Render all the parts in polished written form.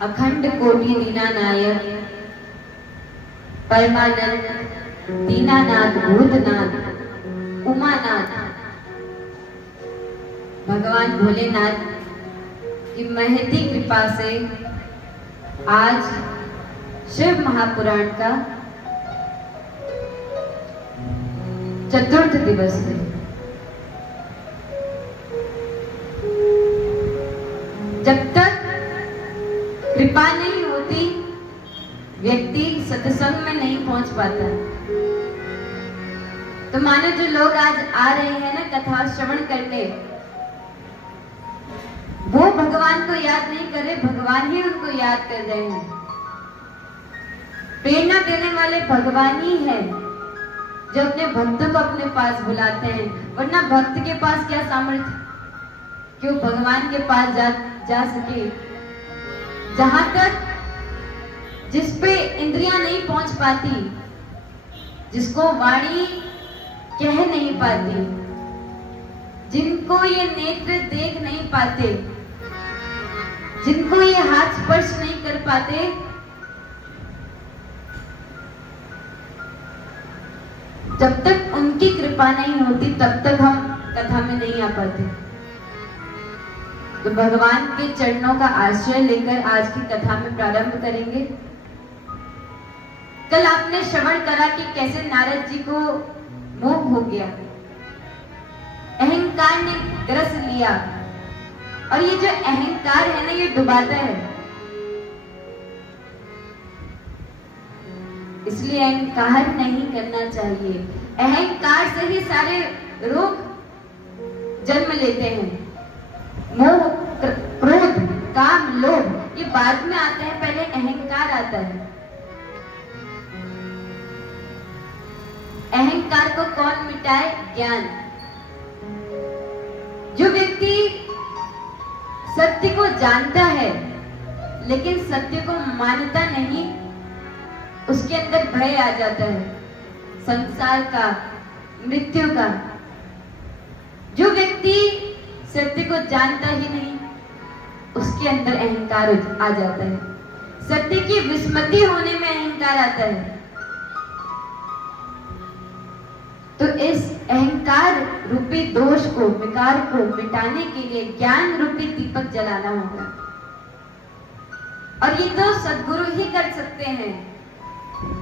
अखंड कोटि दीनानायक परमानंद दीनानाथ भूतनाथ उमानाथ भगवान भोलेनाथ की महती कृपा से आज शिव महापुराण का चतुर्थ दिवस है। जब तक कृपा नहीं होती व्यक्ति सत्संग में नहीं पहुंच पाता। तो मानो जो लोग आज आ रहे हैं ना कथा श्रवण करने, वो भगवान को याद नहीं कर रहे, भगवान ही उनको याद कर रहे हैं। प्रेरणा देने वाले भगवान ही है जो अपने भक्तों को अपने पास बुलाते हैं। वरना भक्त के पास क्या सामर्थ्य कि वो भगवान के पास जा सके। जहां तक जिसपे इंद्रियां नहीं पहुंच पाती, जिसको वाणी कह नहीं पाती, जिनको ये नेत्र देख नहीं पाते, जिनको ये हाथ स्पर्श नहीं कर पाते, जब तक उनकी कृपा नहीं होती तब तक हम कथा में नहीं आ पाते। तो भगवान के चरणों का आश्रय लेकर आज की कथा में प्रारंभ करेंगे। कल आपने श्रवण करा कि कैसे नारद जी को मोह हो गया, अहंकार ने ग्रस लिया, और ये जो अहंकार है ना ये डुबाता है। इसलिए अहंकार नहीं करना चाहिए। अहंकार से ही सारे रोग जन्म लेते हैं। मोह, क्रोध, काम, लोभ ये बाद में आते हैं, पहले अहंकार आता है। अहंकार को कौन मिटाए? ज्ञान। जो व्यक्ति सत्य को जानता है लेकिन सत्य को मानता नहीं, उसके अंदर भय आ जाता है, संसार का, मृत्यु का। जो व्यक्ति सत्य को जानता ही नहीं, उसके अंदर अहंकार आ जाता है। सत्य की विस्मृति होने में अहंकार आता है। तो इस अहंकार रूपी दोष को, विकार को मिटाने के लिए ज्ञान रूपी दीपक जलाना होगा। और ये तो सद्गुरु ही कर सकते हैं।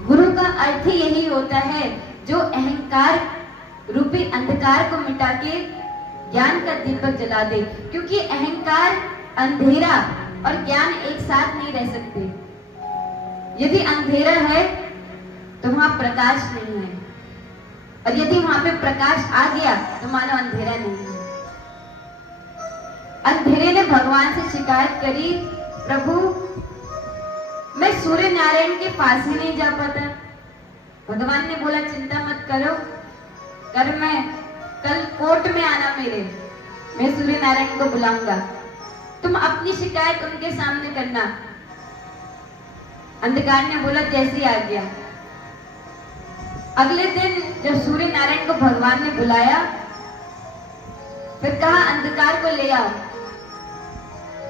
गुरु का अर्थ ही यही होता है जो अहंकार रूपी अंधकार को मिटा के ज्ञान का दीपक जला दे। क्योंकि अहंकार, अंधेरा और ज्ञान एक साथ नहीं रह सकते। यदि अंधेरा है तो वहां प्रकाश नहीं है, और यदि वहां पे प्रकाश आ गया तो मानो अंधेरा नहीं है। अंधेरे ने भगवान से शिकायत करी, प्रभु मैं सूर्य नारायण के पास ही नहीं जा पाता। भगवान ने बोला चिंता मत करो, कल कोर्ट में आना मेरे, मैं सूर्य नारायण को बुलाऊंगा, तुम अपनी शिकायत उनके सामने करना। अंधकार ने बोला जैसी आ गया। अगले दिन जब सूर्य नारायण को भगवान ने बुलाया, फिर कहा अंधकार को ले आओ।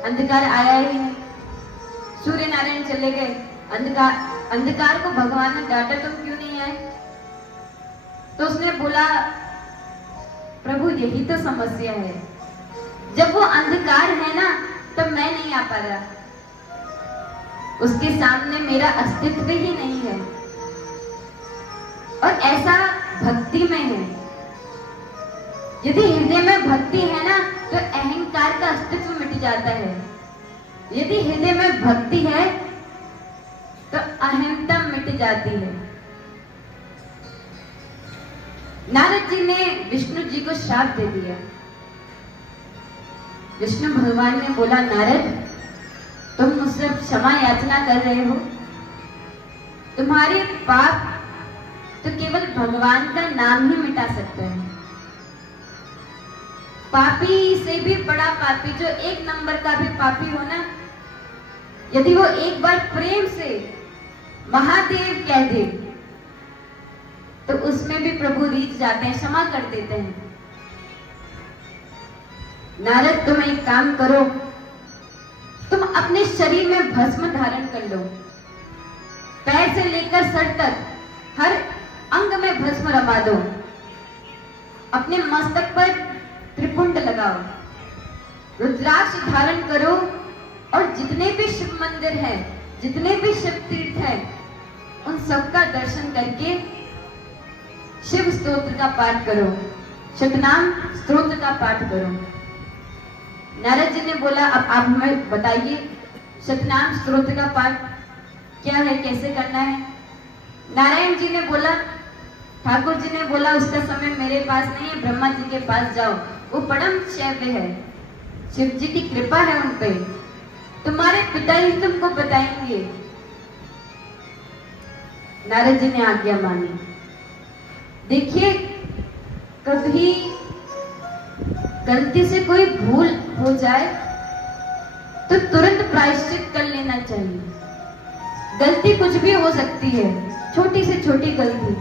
अंधकार आया ही नहीं, सूर्य नारायण चले गए। अंधकार को भगवान ने डांटा, तुम क्यों नहीं आए? तो उसने बोला प्रभु यही तो समस्या है, जब वो अंधकार है ना तब मैं नहीं आ पा रहा, उसके सामने मेरा अस्तित्व ही नहीं है। और ऐसा भक्ति में है। यदि हृदय में भक्ति है ना तो अहंकार का अस्तित्व मिट जाता है। यदि हृदय में भक्ति है तो अहंता मिट जाती है। नारद जी ने विष्णु जी को श्राप दे दिया। विष्णु भगवान ने बोला नारद तुम मुझसे क्षमा याचना कर रहे हो, तुम्हारे पाप तो केवल भगवान का नाम ही मिटा सकता है। पापी से भी बड़ा पापी, जो एक नंबर का भी पापी हो ना, यदि वो एक बार प्रेम से महादेव कह दे तो उसमें भी प्रभु रीझ जाते हैं, क्षमा कर देते हैं। नारद तुम एक काम करो, तुम तुम अपने शरीर में भस्म धारण कर लो। पैर से लेकर सर तक हर अंग में भस्म रमा दो। अपने मस्तक पर त्रिपुंड लगाओ, रुद्राक्ष धारण करो और जितने भी शिव मंदिर हैं, जितने भी शिव तीर्थ हैं, उन सबका दर्शन करके शिव स्तोत्र का पाठ करो, शतनाम स्तोत्र का पाठ करो। नारद जी ने बोला, अब आप हमें बताइए शतनाम स्तोत्र का पाठ क्या है, कैसे करना है। नारायण जी ने बोला, ठाकुर जी ने बोला, उसका समय मेरे पास नहीं है, ब्रह्मा जी के पास जाओ, वो परम शैव्य है, शिव जी की कृपा है उन पे, तुम्हारे पिता ही तुमको बताएंगे। नारद जी ने आज्ञा मानी। देखिए, कभी गलती से कोई भूल हो जाए तो तुरंत प्रायश्चित कर लेना चाहिए। गलती कुछ भी हो सकती है, छोटी से छोटी गलती।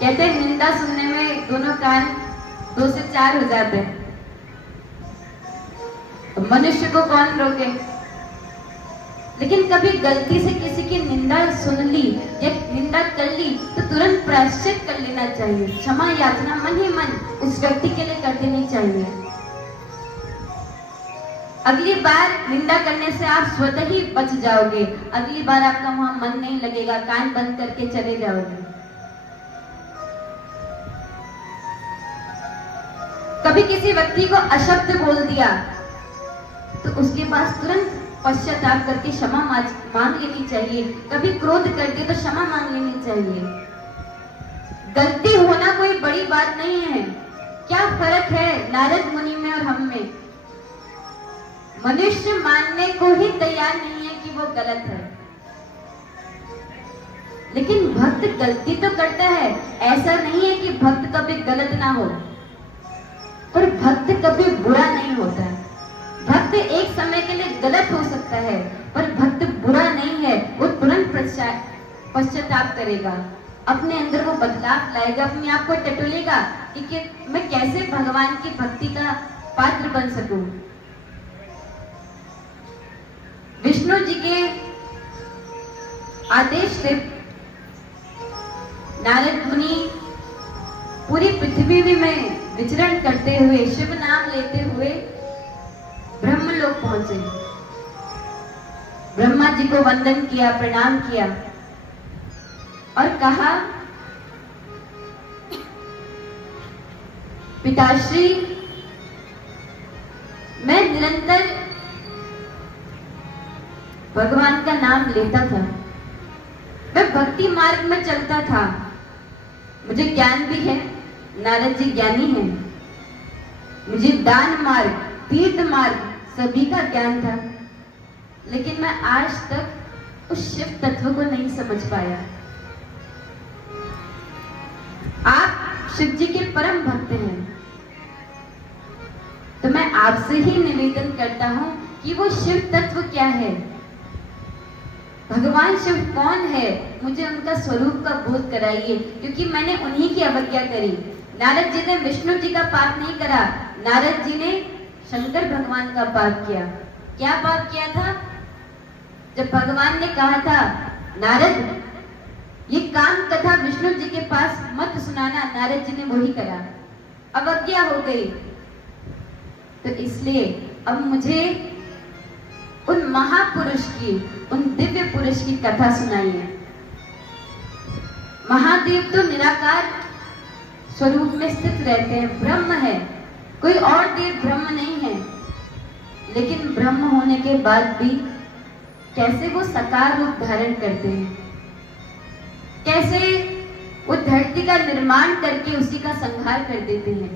कहते हैं निंदा सुनने में दोनों कान 2 से 4 हो जाते हैं। मनुष्य को कौन रोके, लेकिन कभी गलती से किसी की निंदा सुन ली या निंदा कर ली तो तुरंत प्रायश्चित कर लेना चाहिए। क्षमा याचना मन ही मन उस व्यक्ति के लिए कर देनी चाहिए। अगली बार निंदा करने से आप स्वतः ही बच जाओगे। अगली बार आपका वहां मन नहीं लगेगा, कान बंद करके चले जाओगे। कभी किसी व्यक्ति को अशब्द बोल दिया तो उसके पास तुरंत पश्चाताप करके क्षमा मांग लेनी चाहिए। कभी क्रोध कर दिया तो क्षमा मांग लेनी चाहिए। गलती होना कोई बड़ी बात नहीं है। क्या फर्क है नारद मुनि में और हम में? मनुष्य मानने को ही तैयार नहीं है कि वो गलत है, लेकिन भक्त गलती तो करता है। ऐसा नहीं है कि भक्त कभी गलत ना हो, पर भक्त कभी बुरा नहीं होता है। भक्त एक समय के लिए गलत हो सकता है, पर भक्त बुरा नहीं है। वो तुरंत पश्चाताप करेगा, अपने अंदर वो बदलाव लाएगा, अपने आप को टटोलेगा कि मैं कैसे भगवान की भक्ति का पात्र बन सकूं। विष्णु जी के आदेश से नारद मुनि पूरी पृथ्वी में विचरण करते हुए, शिव नाम लेते हुए ब्रह्मलोक पहुंचे। ब्रह्मा जी को वंदन किया, प्रणाम किया और कहा, पिताश्री, मैं निरंतर भगवान का नाम लेता था, मैं भक्ति मार्ग में चलता था, मुझे ज्ञान भी है, नारद जी ज्ञानी हैं, मुझे दान मार्ग, तीर्थ मार्ग सभी का ज्ञान था, लेकिन मैं आज तक उस शिव तत्व को नहीं समझ पाया। आप शिव जी के परम भक्त हैं, तो मैं आपसे ही निवेदन करता हूं कि वो शिव तत्व क्या है, भगवान शिव कौन है, मुझे उनका स्वरूप का बोध कराइए, क्योंकि मैंने उन्हीं की अवज्ञा करी। नारद जी ने विष्णु जी का पाप नहीं करा, नारद जी ने शंकर भगवान का पाप किया। क्या पाप किया था? जब भगवान ने कहा था, नारद ये काम कथा विष्णु जी के पास मत सुनाना, नारद जी ने वही करा, अवज्ञा हो गई। तो इसलिए अब मुझे उन महापुरुष की, उन दिव्य पुरुष की कथा सुनाइए। महादेव तो निराकार स्वरूप में स्थित रहते हैं, ब्रह्म है, कोई और देव ब्रह्म नहीं है, लेकिन ब्रह्म होने के बाद भी कैसे वो साकार रूप धारण करते हैं, कैसे वो धरती का निर्माण करके उसी का संहार कर देते हैं।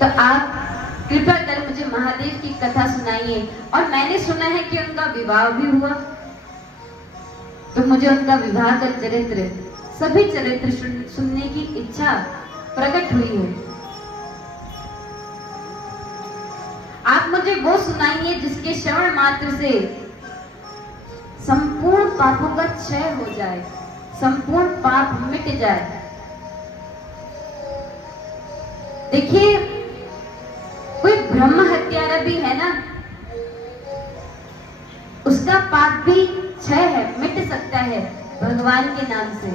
तो आप कृपया कर मुझे महादेव की कथा सुनाइए। और मैंने सुना है कि उनका विवाह भी हुआ, तो मुझे उनका विवाह का चरित्र, सभी चरित्र सुनने की इच्छा प्रकट हुई है। आप मुझे वो सुनाइए जिसके श्रवण मात्र से संपूर्ण पापों का क्षय हो जाए, संपूर्ण पाप मिट जाए। देखिए, कोई ब्रह्म हत्यारा भी है ना, उसका पाप भी क्षय है, मिट सकता है भगवान के नाम से।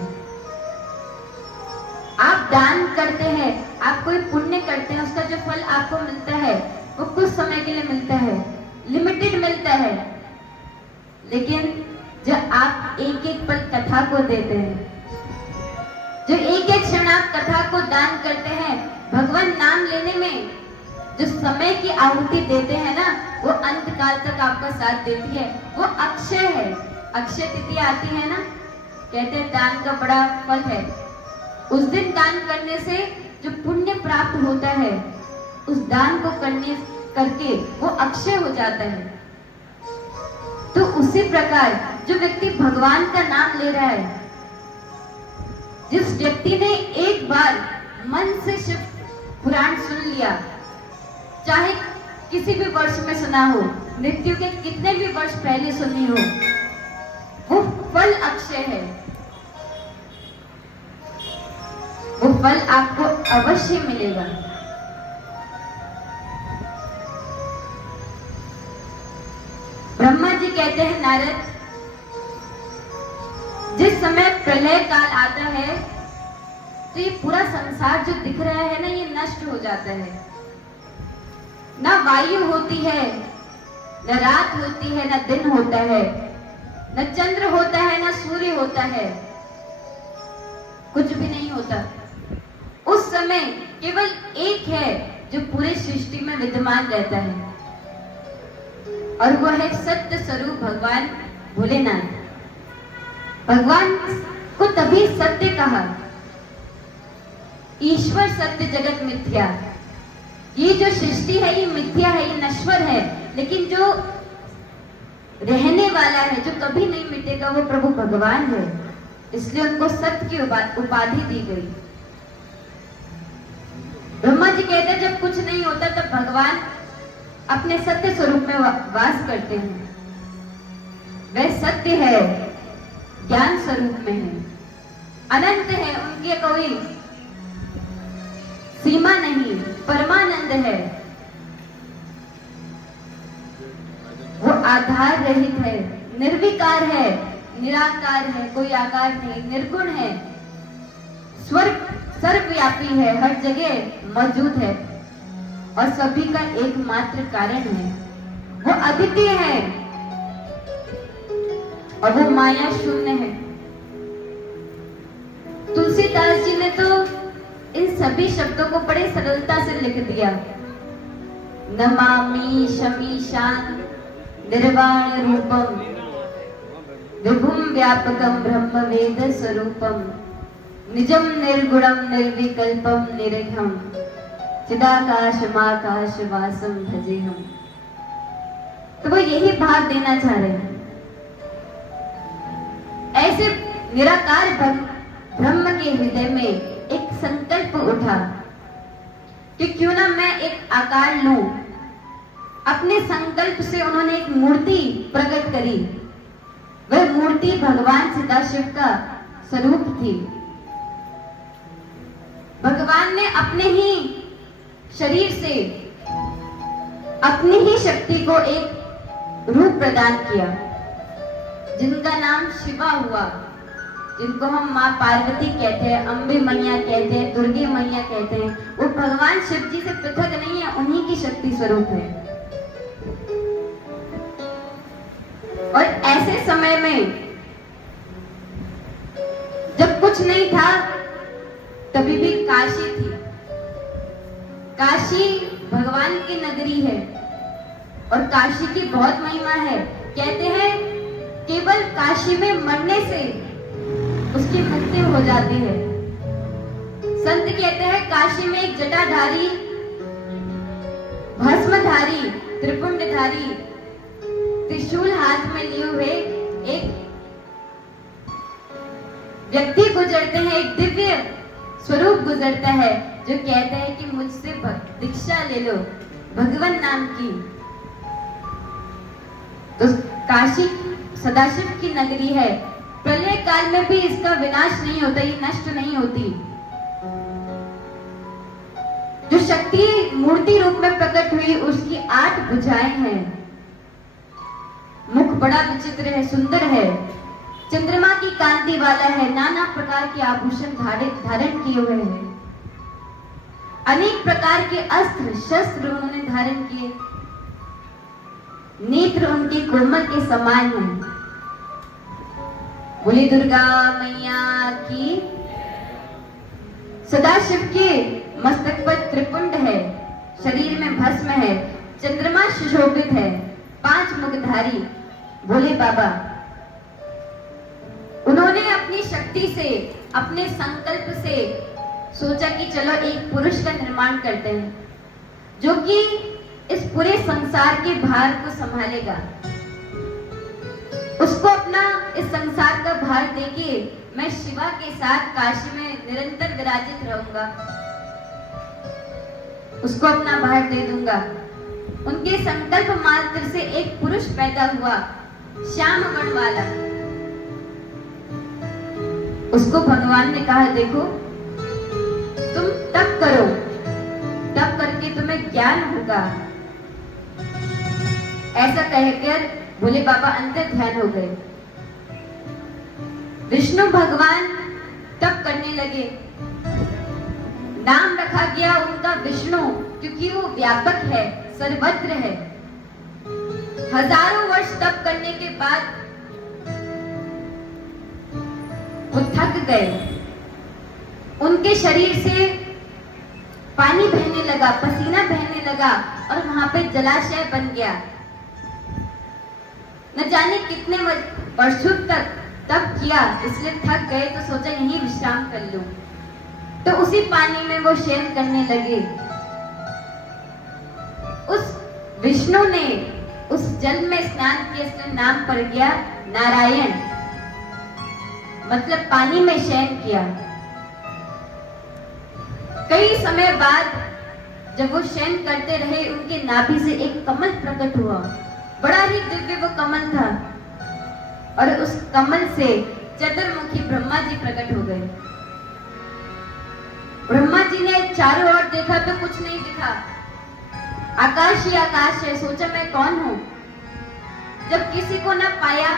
आप दान करते हैं, आप कोई पुण्य करते हैं, उसका जो फल आपको मिलता है वो कुछ समय के लिए मिलता है, लिमिटेड मिलता है। लेकिन जब आप एक एक पल कथा को देते हैं, जो एक एक क्षण आप कथा को दान करते हैं, भगवान नाम लेने में जो समय की आहुति देते हैं ना, वो अंत काल तक आपका साथ देती है। वो अक्षय है। अक्षय तिथि आती है ना, कहते हैं दान का बड़ा फल है। उस दिन दान करने से जो पुण्य प्राप्त होता है, उस दान को करके वो अक्षय हो जाता है। तो उसी प्रकार जो व्यक्ति भगवान का नाम ले रहा है, जिस व्यक्ति ने एक बार मन से शिव पुराण सुन लिया, चाहे किसी भी वर्ष में सुना हो, मृत्यु के कितने भी वर्ष पहले सुनी हो, वो फल अक्षय है। वो फल आपको अवश्य मिलेगा। ब्रह्मा जी कहते हैं, नारद, जिस समय प्रलय काल आता है तो ये पूरा संसार जो दिख रहा है ना, ये नष्ट हो जाता है। ना वायु होती है, न रात होती है, न दिन होता है, न चंद्र होता है, न सूर्य होता है, कुछ भी नहीं होता। उस समय केवल एक है जो पूरी सृष्टि में विद्यमान रहता है, और वो है सत्य स्वरूप भगवान भोलेनाथ। भगवान को तभी सत्य कहा। ईश्वर सत्य जगत मिथ्या। ये जो सृष्टि है ये मिथ्या है, ये नश्वर है, लेकिन जो रहने वाला है, जो कभी नहीं मिटेगा, वो प्रभु भगवान है। इसलिए उनको सत्य की उपाधि दी गई। ब्रह्मा जी कहते हैं, जब कुछ नहीं होता तब भगवान अपने सत्य स्वरूप में वास करते हैं। वह सत्य है, ज्ञान स्वरूप में है, अनंत है, उनके कोई सीमा नहीं, परमानंद है। वो आधार रहित है, निर्विकार है, निराकार है, कोई आकार नहीं, निर्गुण है, सर्वव्यापी है, हर जगह मौजूद है और सभी का एकमात्र कारण है। वो अद्वितीय है और वो माया शून्य है। तुलसीदास जी ने तो इन सभी शब्दों को बड़े सरलता से लिख दिया। नमामि शमीशान निर्वाण रूपम विभुम व्यापकम ब्रह्म वेद स्वरूपम निजम निर्गुणम निर्विकल्पम निरघम चिदाकाशमाकाश वासम भजेहम। तो वो यही भाव देना चाह रहे हैं। ऐसे निराकार ब्रह्म के हृदय में एक संकल्प उठा कि क्यों ना मैं एक आकार लूं। अपने संकल्प से उन्होंने एक मूर्ति प्रकट करी। वह मूर्ति भगवान सदाशिव का स्वरूप थी। भगवान ने अपने ही शरीर से अपनी ही शक्ति को एक रूप प्रदान किया, जिनका नाम शिवा हुआ, जिनको हम माँ पार्वती कहते हैं, अम्बे मैया कहते हैं, दुर्गे मैया कहते हैं। वो भगवान शिव जी से पृथक नहीं है, उन्हीं की शक्ति स्वरूप है। और ऐसे समय में जब कुछ नहीं था, तभी भी काशी थी। काशी भगवान की नगरी है और काशी की बहुत महिमा है। कहते हैं केवल काशी में मरने से उसकी मुक्ति हो जाती है। संत कहते हैं काशी में एक जटाधारी, भस्मधारी, त्रिपुंडधारी, त्रिशूल हाथ में लिए हुए एक व्यक्ति गुजरते हैं, एक दिव्य स्वरूप गुजरता है, जो कहता है कि मुझसे दीक्षा ले लो भगवान नाम की। तो काशी सदाशिव की नगरी है। प्रलय काल में भी इसका विनाश नहीं होता, ये नष्ट नहीं होती। जो शक्ति मूर्ति रूप में प्रकट हुई उसकी 8 भुजाएं हैं। मुख बड़ा विचित्र है, सुंदर है, चंद्रमा की कांति वाला है, नाना प्रकार के आभूषण धारण किए हुए हैं, अनेक प्रकार के अस्त्र शस्त्र उन्होंने धारण किए, नेत्र उनके कोमल के समान हैं। बोली दुर्गा मैया की। सदाशिव के मस्तक पर त्रिपुंड है, शरीर में भस्म है, चंद्रमा सुशोभित है, 5 मुखधारी भोले बाबा। उन्होंने अपनी शक्ति से, अपने संकल्प से सोचा कि चलो एक पुरुष का निर्माण करते हैं जो कि इस पूरे संसार के भार को संभालेगा। उसको अपना इस संसार का भार देके मैं शिवा के साथ काशी में निरंतर विराजित रहूंगा, उसको अपना भार दे दूंगा। उनके संकल्प मात्र से एक पुरुष पैदा हुआ, श्याम वर्ण वाला। उसको भगवान ने कहा, देखो तुम तप करो, तप करके तुम्हें ज्ञान होगा। ऐसा कहकर भोले बाबा अंतर ध्यान हो गए। विष्णु भगवान तप करने लगे। नाम रखा गया उनका विष्णु, क्योंकि वो व्यापक है, सर्वत्र है। हजारों वर्ष तप करने के बाद वो थक गए। उनके शरीर से पानी बहने लगा, पसीना बहने लगा और वहां पे जलाशय बन गया। न जाने कितने वर्षों तक तप किया, इसलिए थक गए तो सोचा यहीं विश्राम कर लूं। तो उसी पानी में वो शयन करने लगे। उस विष्णु ने उस जल में स्नान किया, इसलिए नाम पड़ गया नारायण, मतलब पानी में शयन किया। कई समय बाद जब वो शयन करते रहे, उनके नाभि से एक कमल प्रकट हुआ। बड़ा ही दिव्य वो कमल था और उस कमल से चतुर्मुखी ब्रह्मा जी प्रकट हो गए। ब्रह्मा जी ने चारों ओर देखा तो कुछ नहीं दिखा, आकाश ही आकाश है। सोचा मैं कौन हूं। जब किसी को न पाया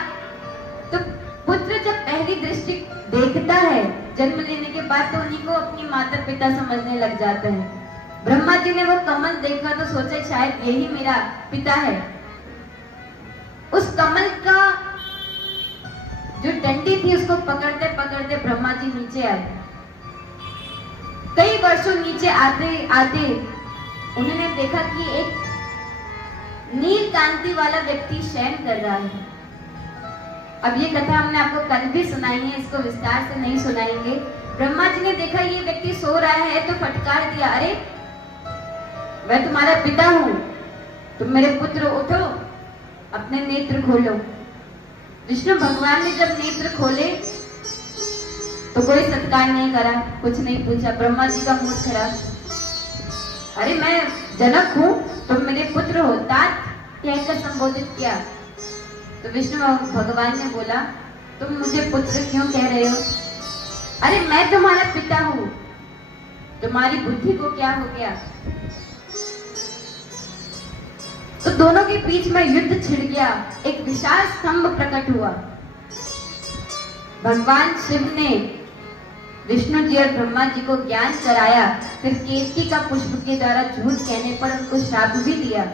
तो पुत्र जब पहली दृष्टि देखता है जन्म लेने के बाद, तो उन्हीं को अपनी माता पिता समझने लग जाते हैं। ब्रह्मा जी ने वो कमल देखा तो सोचा शायद यही मेरा पिता है। उस कमल का जो डंडी थी उसको पकड़ते पकड़ते ब्रह्मा जी नीचे आए। कई वर्षों नीचे आते आते उन्होंने देखा कि एक नील कांति वाला व्यक्ति शयन कर रहा है। अब ये कथा हमने आपको कल भी सुनाई है, इसको विस्तार से नहीं सुनाएंगे। ब्रह्मा जी ने देखा ये व्यक्ति सो रहा है तो फटकार दिया, अरे मैं तुम्हारा पिता हूं, तुम मेरे पुत्र, उठो, अपने नेत्र खोलो। विष्णु भगवान ने जब नेत्र खोले तो कोई सत्कार नहीं करा, कुछ नहीं पूछा। ब्रह्मा जी का मुंह खराब, अरे मैं जनक हूं, तुम मेरे पुत्र हो, तात कहकर संबोधित किया। तो विष्णु भगवान ने बोला, तुम मुझे पुत्र क्यों कह रहे हो? अरे मैं तुम्हारा पिता हूं, तुम्हारी बुद्धि को क्या हो गया? तो दोनों के बीच में युद्ध छिड़ गया। एक विशाल स्तंभ प्रकट हुआ। भगवान शिव ने विष्णु जी और ब्रह्मा जी को ज्ञान कराया, फिर केतकी का पुष्प के द्वारा झूठ कहने पर उनको श्राप भी दिया।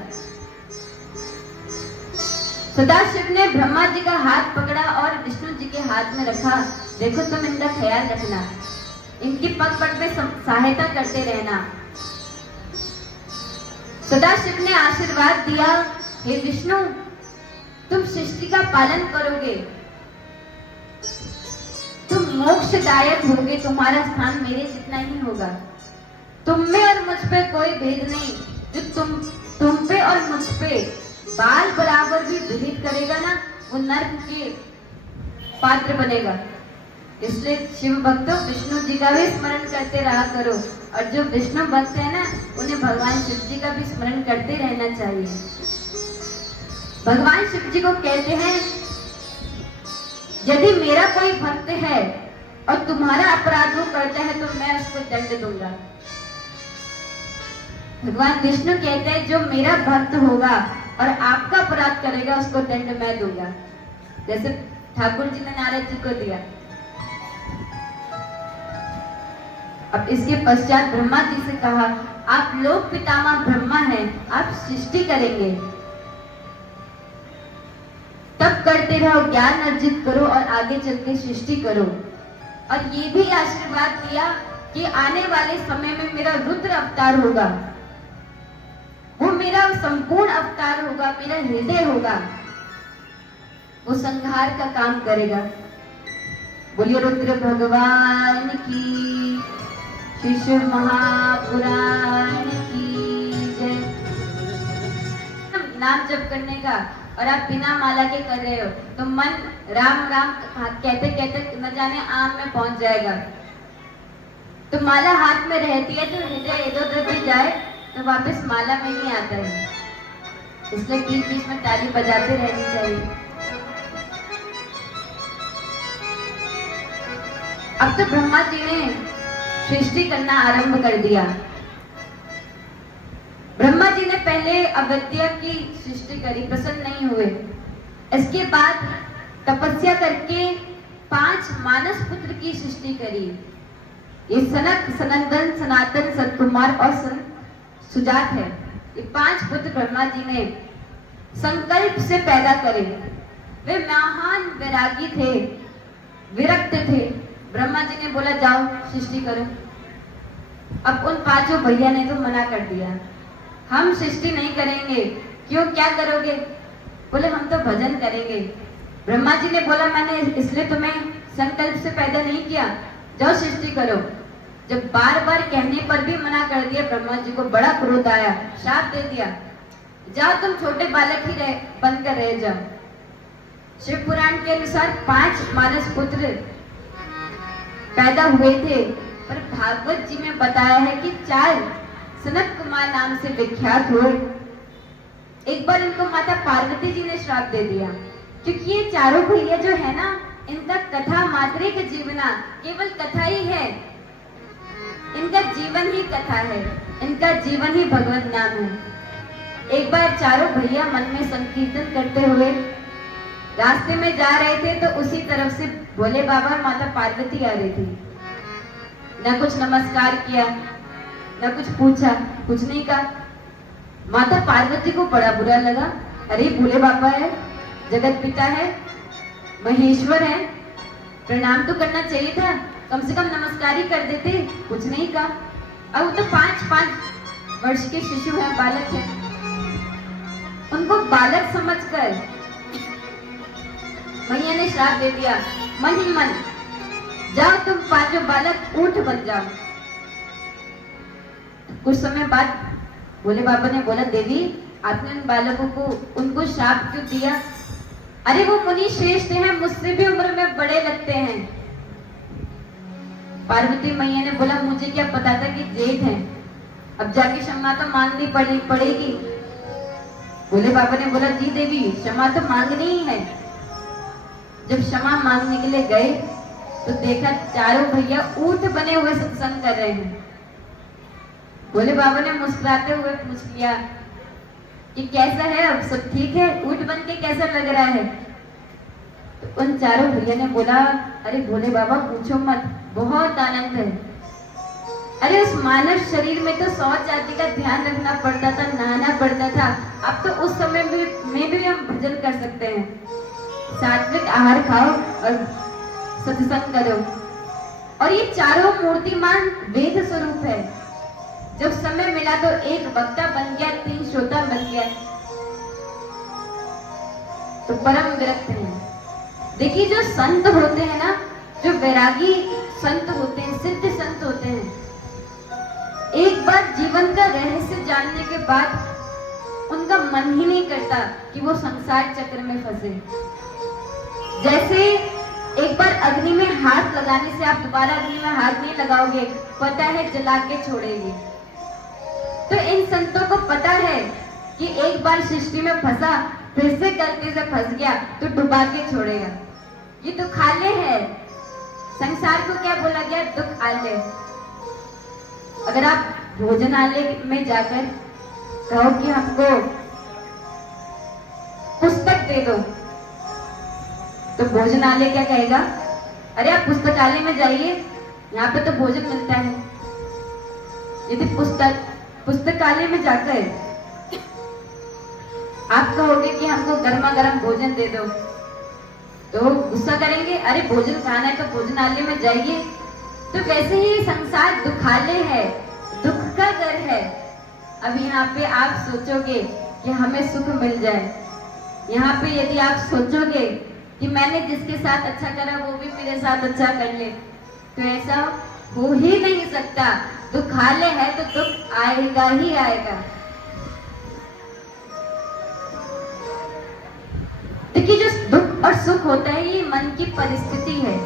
सदाशिव ने ब्रह्मा जी का हाथ पकड़ा और विष्णु जी के हाथ में रखा, देखो तुम इनका ख्याल रखना, इनकी पग पग में सहायता करते रहना। सदाशिव ने आशीर्वाद दिया, हे विष्णु तुम सृष्टि का पालन करोगे, तुम मोक्षदायक होगे, तुम्हारा स्थान मेरे जितना ही होगा। तुम में और मुझ पे कोई भेद नहीं, जो तुम पे और मुझ पे बाल बराबर भी विहित करेगा ना, वो नर्क के पात्र बनेगा। इसलिए शिव भक्तों विष्णु जी का भी स्मरण करते रहा करो, और जो विष्णु भक्त है ना उन्हें भगवान शिव जी का भी स्मरण करते रहना चाहिए। भगवान शिव जी को कहते हैं, यदि मेरा कोई भक्त है और तुम्हारा अपराध वो करता है तो मैं उसको दंड दूंगा। भगवान विष्णु कहते हैं जो मेरा भक्त होगा और आपका अपराध करेगा उसको दंड मैं दूंगा, जैसे ठाकुर जी ने नारद जी को दिया। अब इसके पश्चात ब्रह्मा जी से कहा, आप लोक पितामह ब्रह्मा हैं, आप सृष्टि करेंगे, तब करते रहो, ज्ञान अर्जित करो और आगे चल के सृष्टि करो। और ये भी आशीर्वाद दिया कि आने वाले समय में मेरा रुद्र अवतार होगा, वो मेरा संपूर्ण अवतार होगा, मेरा हृदय होगा, वो संहार का काम करेगा। बोलिए रुद्र भगवान की, शिशु महापुराण की जय। नाम जप करने का और आप बिना माला के कर रहे हो तो मन राम राम कहते कहते न जाने आम में पहुंच जाएगा। तो माला हाथ में रहती है तो हृदय इधर उधर भी जाए तो वापस माला में नहीं आता है, इसलिए बीच बीच में ताली बजाते रहनी चाहिए। अब तो ब्रह्मा जी ने सृष्टि करना आरंभ कर दिया। ब्रह्मा जी ने पहले अवध्या की सृष्टि करी, प्रसन्न नहीं हुए। इसके बाद तपस्या करके 5 मानस पुत्र की सृष्टि करी। ये सनक, सनंदन, सनातन, सतकुमार और सुजात है। ये 5 पुत्र ब्रह्मा जी ने संकल्प से पैदा करे। वे महान वैरागी थे, विरक्त थे। ब्रह्मा जी ने बोला जाओ सृष्टि करो। अब उन 5 भैया ने तो मना कर दिया, हम सृष्टि नहीं करेंगे। क्यों, क्या करोगे? बोले हम तो भजन करेंगे। ब्रह्मा जी ने बोला मैंने इसलिए तुम्हें संकल्प से पैदा नहीं किया, जाओ सृष्टि करो। जब बार बार कहने पर भी मना कर दिया, ब्रह्मा जी को बड़ा क्रोध आया, शाप दे दिया, जाओ तुम छोटे बालक ही बनकर रह जाओ। शिव पुराण के अनुसार 5 मानस पुत्र पैदा हुए थे, पर भागवत जी में बताया है कि 4 सनत कुमार नाम से विख्यात हुए। एक बार इनको माता पार्वती जी ने श्राप दे दिया, क्योंकि ये चारों भैया जो है ना, इनका कथा मात्रिक जीवना, केवल कथा ही है, इनका जीवन ही कथा है, इनका जीवन ही भगवत नाम है। एक बार चारों भैया मन में संकीर्तन करते हुए रास्ते में जा रहे थे, तो उसी तरफ से भोले बाबा माता पार्वती आ रही थी। न कुछ नमस्कार किया, न कुछ पूछा, कुछ नहीं कहा। माता पार्वती को बड़ा बुरा लगा, अरे भोले बाबा है, जगत पिता है, महेश्वर है, प्रणाम तो करना चाहिए था, कम से कम नमस्कार ही कर देते, कुछ नहीं कहा। अब वो तो 5 वर्ष के शिशु है, बालक है, उनको बालक समझकर मैया ने श्राप दे दिया, मन ही मन जाओ तुम 5 बालक ऊंट बन जाओ। कुछ समय बाद भोले बाबा ने बोला, देवी आपने उन बालकों को उनको श्राप क्यों दिया? अरे वो मुनि श्रेष्ठ हैं, मुझसे भी उम्र में बड़े लगते हैं। पार्वती मैया ने बोला, मुझे क्या पता था कि जेठ हैं, अब जाके क्षमा तो मांगनी पड़ेगी। भोले बाबा ने बोला, जी देवी क्षमा तो मांगनी ही है। जब क्षमा मांगने के लिए गए तो देखा चारों भैया ऊंट बने हुए सत्संग कर रहे हैं। भोले बाबा ने मुस्कुराते हुए पूछ लिया कि कैसा है, अब सब ठीक है, ऊंट बन के कैसा लग रहा है? तो उन चारों भैया ने बोला, अरे भोले बाबा पूछो मत, बहुत आनंद है। अरे उस मानव शरीर में तो 100 जाति का ध्यान रखना पड़ता था, नहाना पड़ता था, अब तो उस समय में भी हम भजन कर सकते हैं। सात्विक आहार खाओ और सत्संग करो। और ये चारों मूर्तिमान वेद स्वरूप है। जब समय मिला तो एक वक्ता बन गया, 3 श्रोता बन गया, तो परम विरक्त है। देखिए जो संत होते हैं ना, जो वैरागी संत होते हैं, सिद्ध संत होते हैं, एक बार जीवन का रहस्य जानने के बाद उनका मन ही नहीं करता कि वो संसार चक्र में फंसे। जैसे एक बार अग्नि में हाथ लगाने से आप दोबारा अग्नि में हाथ नहीं लगाओगे, पता है जला के छोड़ेगी। तो इन संतों को पता है कि एक बार सृष्टि में फंसा, फिर से गलती से फंस गया तो डुबा के छोड़ेगा। ये दुखालय है, संसार को क्या बोला गया? दुखालय। अगर आप भोजनालय में जाकर कहो कि हमको पुस्तक दे दो, तो भोजनालय क्या कहेगा? अरे आप पुस्तकालय में जाइए, यहाँ पे तो भोजन मिलता है। यदि पुस्तकालय में जाकर आप कहोगे कि हमको गर्मा गर्म भोजन दे दो, तो गुस्सा करेंगे, अरे भोजन खाना है तो भोजनालय में जाइए। तो वैसे ही संसार दुखालय है, दुख का घर है। अब यहाँ पे आप सोचोगे कि हमें सुख मिल जाए, यहाँ पे यदि आप सोचोगे कि मैंने जिसके साथ अच्छा करा वो भी मेरे साथ अच्छा कर ले, तो ऐसा हो ही नहीं सकता। दुखालय है तो दुख आएगा ही आएगा। देखिए, जो दुख और सुख होता है ये मन की परिस्थिति है।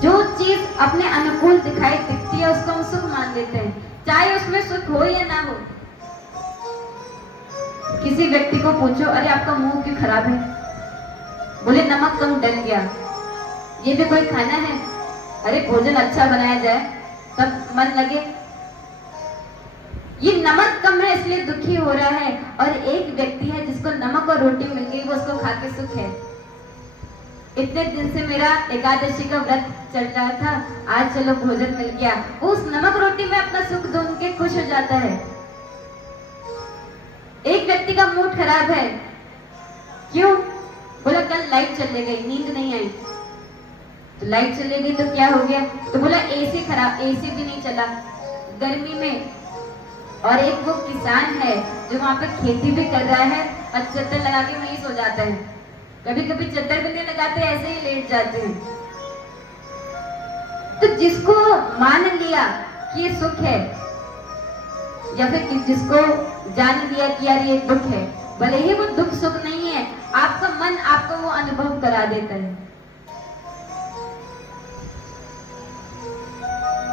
जो चीज अपने अनुकूल दिखाई दिखती है उसको हम सुख मान लेते हैं, चाहे उसमें सुख हो या ना हो। किसी व्यक्ति को पूछो, अरे आपका मुंह क्यों खराब है? बोले नमक कम डल गया। ये भी कोई खाना है? अरे भोजन अच्छा बनाया जाए तब मन लगे। ये नमक कम है इसलिए दुखी हो रहा है, और एक व्यक्ति है जिसको नमक और रोटी मिल गई, वो उसको खा के सुख है। इतने दिन से मेरा एकादशी का व्रत चल रहा था, आज चलो भोजन मिल गया, वो उस नमक रोटी में अपना सुख ढूंढ के खुश हो जाता है। एक व्यक्ति का मूड खराब है, क्यों? बोला कल लाइट चले गई, नींद नहीं आई। तो लाइट चले गई तो क्या हो गया? तो बोला एसी खराब, एसी भी नहीं चला गर्मी में। और एक वो किसान है जो वहां पे खेती भी कर रहा है और चद्दर लगा के वहीं सो जाता है। कभी कभी चद्दर भी नहीं लगाते, ऐसे ही लेट जाते हैं। तो जिसको मान लिया कि ये सुख है, या फिर जिसको जान लिया कि यार ये दुख है, भले ही वो दुख सुख नहीं है, आपका मन आपको वो अनुभव करा देता है।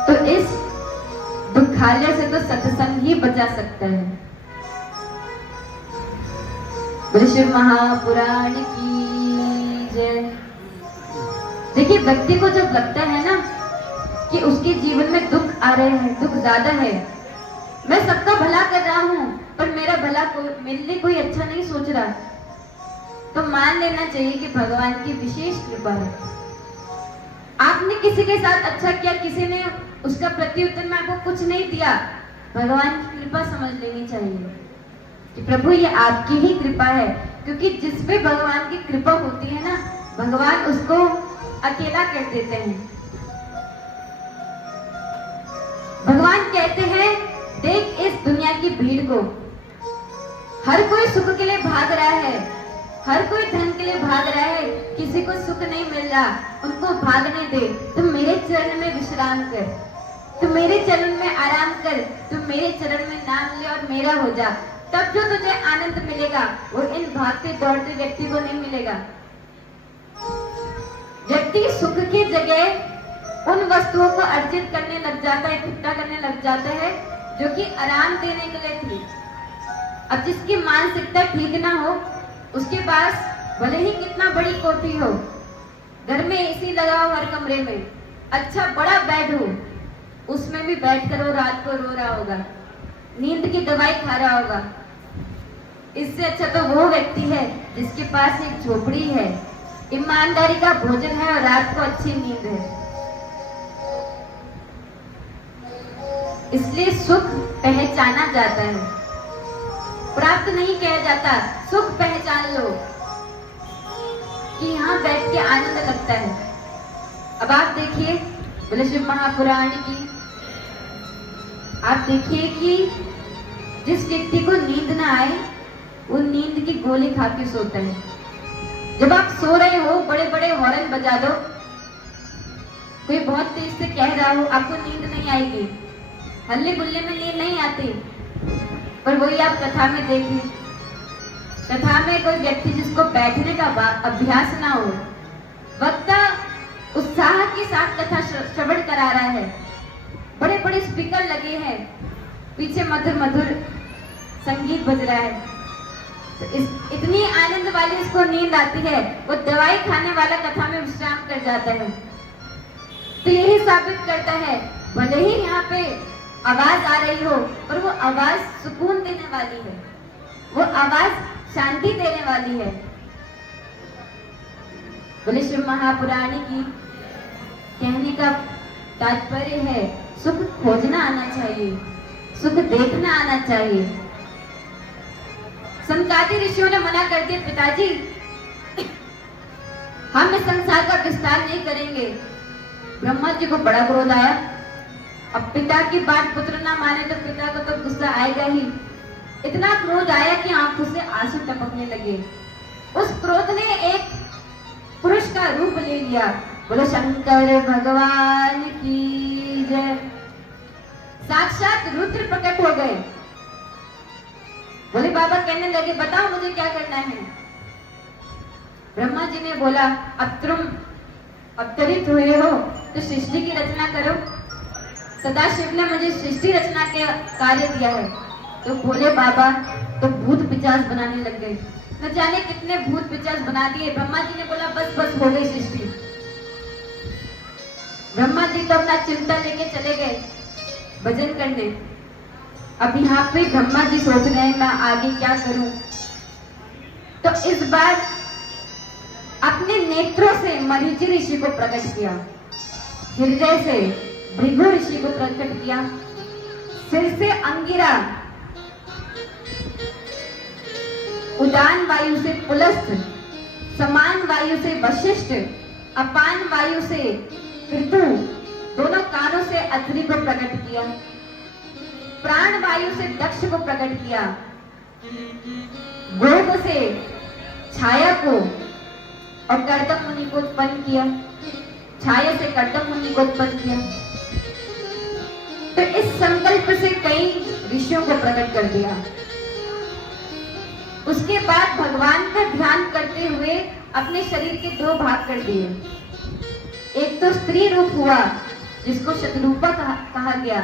तो इस दुखालय से तो सत्संग ही बचा सकता है। बोले शिव महापुराण की जय। देखिए, व्यक्ति को जब लगता है ना कि उसके जीवन में दुख आ रहे हैं, दुख ज्यादा है, मैं सबका भला कर रहा हूँ पर मेरा भला मेरे लिए कोई अच्छा नहीं सोच रहा, तो मान लेना चाहिए कि भगवान की विशेष कृपा है। आपने किसी के साथ अच्छा किया, किसी ने उसका प्रत्युत्तर में आपको कुछ नहीं दिया, भगवान की कृपा समझ लेनी चाहिए कि प्रभु ये आपकी ही कृपा है। क्योंकि जिस पे भगवान की कृपा होती है ना, भगवान उसको अकेला कर देते हैं। भगवान कहते हैं, देख इस दुनिया की भीड़ को, हर कोई सुख के लिए भाग रहा है, हर कोई धन के लिए भाग रहा है, किसी को सुख नहीं मिल रहा, उनको भागने दे। तुम मेरे चरण में विश्राम कर, तुम मेरे चरण में आराम कर, तुम मेरे चरण में नाम ले और मेरा हो जा। तब जो तुझे आनंद मिलेगा वो इन भागते दौड़ते व्यक्ति को नहीं मिलेगा। व्यक्ति सुख की जगह उन वस्तुओं को अर्जित करने लग जाता है, इकट्ठा करने लग जाता है जो कि आराम देने के लिए थी। अब जिसकी मानसिकता ठीक ना हो, उसके पास भले ही कितना बड़ी कोठी हो, घर में एसी लगा हो हर कमरे में, अच्छा बड़ा बेड हो, उसमें भी बैठकर वो रात को रो रहा होगा, नींद की दवाई खा रहा होगा। इससे अच्छा तो वो व्यक्ति है जिसके पास एक झोपड़ी है, ईमानदारी का भोजन है और रात को अच्छी नींद है। इसलिए सुख पहचाना जाता है, प्राप्त नहीं किया जाता। सुख पहचान लो कि यहाँ बैठ के आनंद लगता है। अब आप देखिए, बोले शिव महापुराण की, आप देखिए कि जिस व्यक्ति को नींद ना आए वो नींद की गोली खा के सोता है। जब आप सो रहे हो, बड़े बड़े हॉर्न बजा दो, कोई बहुत तेज से कह रहा हो, आपको नींद नहीं आएगी, हल्ले गुल्ले में नींद नहीं आती। पर वही आप कथा में देखिए, कथा में कोई व्यक्ति जिसको बैठने का अभ्यास ना हो, वक्ता उत्साह के साथ कथा श्रवण करा रहा है, बड़े बड़े स्पीकर लगे हैं, पीछे मधुर मधुर संगीत बज रहा है, तो इतनी आनंद वाली उसको नींद आती है, वो दवाई खाने वाला कथा में विश्राम कर जाता है। तो यही साबित करता है, भले ही यहाँ पे आवाज आ रही हो, पर वो आवाज सुकून देने वाली है, वो आवाज शांति देने वाली है। बोले शिव महापुराणी की। कहने का तात्पर्य है सुख खोजना आना चाहिए, सुख देखना आना चाहिए। सनकादि ऋषियों ने मना कर दिया, पिताजी हम इस संसार का विस्तार नहीं करेंगे। ब्रह्मा जी को बड़ा क्रोध आया। अब पिता की बात पुत्र ना माने तो पिता को तो गुस्सा आएगा ही। इतना क्रोध आया कि आंखों से आंसू टपकने लगे। उस क्रोध ने एक पुरुष का रूप ले लिया। बोलो शंकर भगवान की जय। साक्षात रुद्र प्रकट हो गए। बोले बाबा कहने लगे, बताओ मुझे क्या करना है। ब्रह्मा जी ने बोला, अब तुम अवतरित हुए हो तो सृष्टि की रचना करो। सदाशिव ने मुझे सृष्टि रचना के कार्य दिया है। तो बोले बाबा, तो भूत पिचास बनाने लग गए। न जाने कितने भूत पिचास बना दिए। ब्रह्मा जी ने बोला, बस बस हो गई सृष्टि। ब्रह्मा जी तो अपना चिंता लेके चले गए भजन करने। अब यहाँ पे ब्रह्मा जी सोच रहे हैं मैं आगे क्या करूं। तो इस बार अपने नेत्रों से मरीचि ऋषि को प्रकट किया, हृदय से भृगु ऋषि को प्रकट किया, सिर से अंगिरा, उदान वायु से पुलस्थ, समान वायु से वशिष्ठ, अपान वायु से ऋतु, दोनों कानों से अत्रि को प्रकट किया, प्राण वायु से दक्ष को प्रकट किया, गोद से छाया को और कर्दम मुनि को उत्पन्न किया, छाया से कर्दम मुनि को उत्पन्न किया। तो इस संकल्प से कई ऋषियों को प्रकट कर दिया। उसके बाद भगवान का ध्यान करते हुए अपने शरीर के दो भाग कर दिए। एक तो स्त्री रूप हुआ जिसको शतरूपा कहा गया,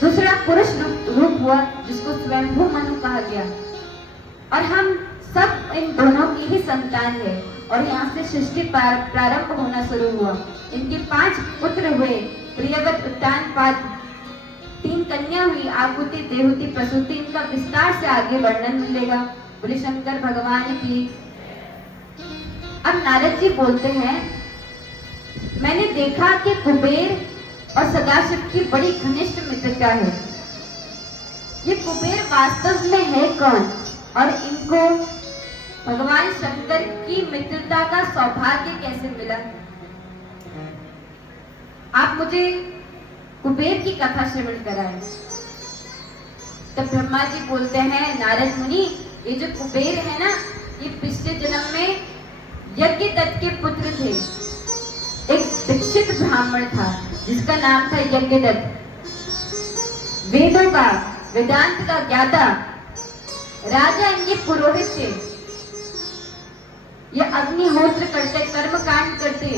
दूसरा पुरुष रूप हुआ जिसको स्वयंभू मनु कहा गया। और हम सब इन दोनों की ही संतान है और यहाँ से सृष्टि प्रारंभ होना शुरू हुआ। इनके 5 पुत्र हुए, प्रियवत, उत्तानपाद, 3 कन्या हुई, आहुति, देवहूति, प्रसूति। इनका विस्तार से आगे वर्णन मिलेगा। बोले शंकर भगवान की। अब नारद जी बोलते हैं, मैंने देखा कि कुबेर और सदाशिव की बड़ी घनिष्ठ मित्रता है। ये कुबेर वास्तव में है कौन और इनको भगवान शंकर की मित्रता का सौभाग्य कैसे मिला? आप मुझे कुबेर की कथा श्रवण कराएं। तो ब्रह्मा जी बोलते हैं, नारद मुनि, ये जो कुबेर है ना, ये पिछले जन्म में यज्ञदत्त के पुत्र थे। एक दीक्षित ब्राह्मण था जिसका नाम था यज्ञदत्त। वेदों का, वेदांत का ज्ञाता, राजा इनके पुरोहित थे। ये अग्निहोत्र करते, कर्मकांड करते।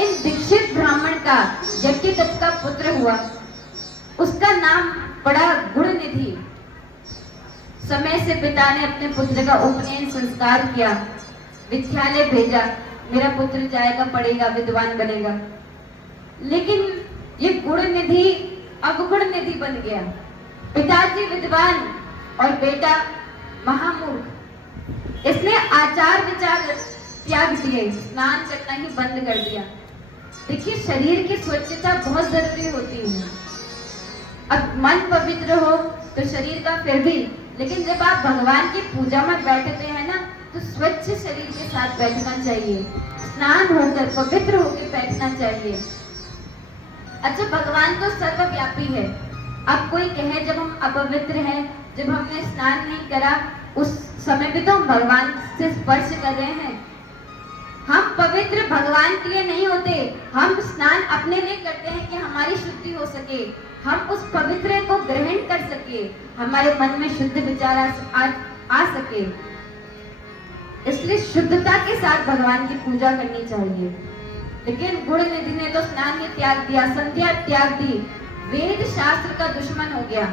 इन दीक्षित ब्राह्मण का यज्ञदत्त का पुत्र हुआ। उसका नाम पड़ा गुणनिधि। समय से पिता ने अपने पुत्र का उपनयन संस्कार किया, विद्यालय भेजा, मेरा पुत्र जाएगा, पढ़ेगा, विद्वान बनेगा। लेकिन ये गुणनिधि अवगुण निधि बन गया। पिताजी विद्वान और बेटा महामूर्ख। इसने आचार विचार त्याग दिए, स्नान करना ही बंद कर दिया। देखिए, शरीर की स्वच्छता बहुत जरूरी होती है। अब मन पवित्र हो तो शरीर का फिर भी, लेकिन जब आप भगवान की पूजा में बैठते हैं ना, तो स्वच्छ शरीर के साथ बैठना चाहिए, स्नान होकर पवित्र होकर बैठना चाहिए। अच्छा, भगवान तो सर्वव्यापी है। अब कोई कहे जब हम अपवित्र हैं, जब हमने स्नान नहीं करा, उस समय भी तो हम भगवान से स्पर्श कर रहे हैं। हम पवित्र भगवान के लिए नहीं होते, हम स्नान अपने लिए करते हैं कि हमारी शुद्धि हो सके, हम उस पवित्र को ग्रहण कर सके, हमारे मन में शुद्ध विचार आ सके। इसलिए शुद्धता के साथ भगवान की पूजा करनी चाहिए। लेकिन गुणनिधि ने तो स्नान ही त्याग दिया, संध्या त्याग दी, वेद शास्त्र का दुश्मन हो गया।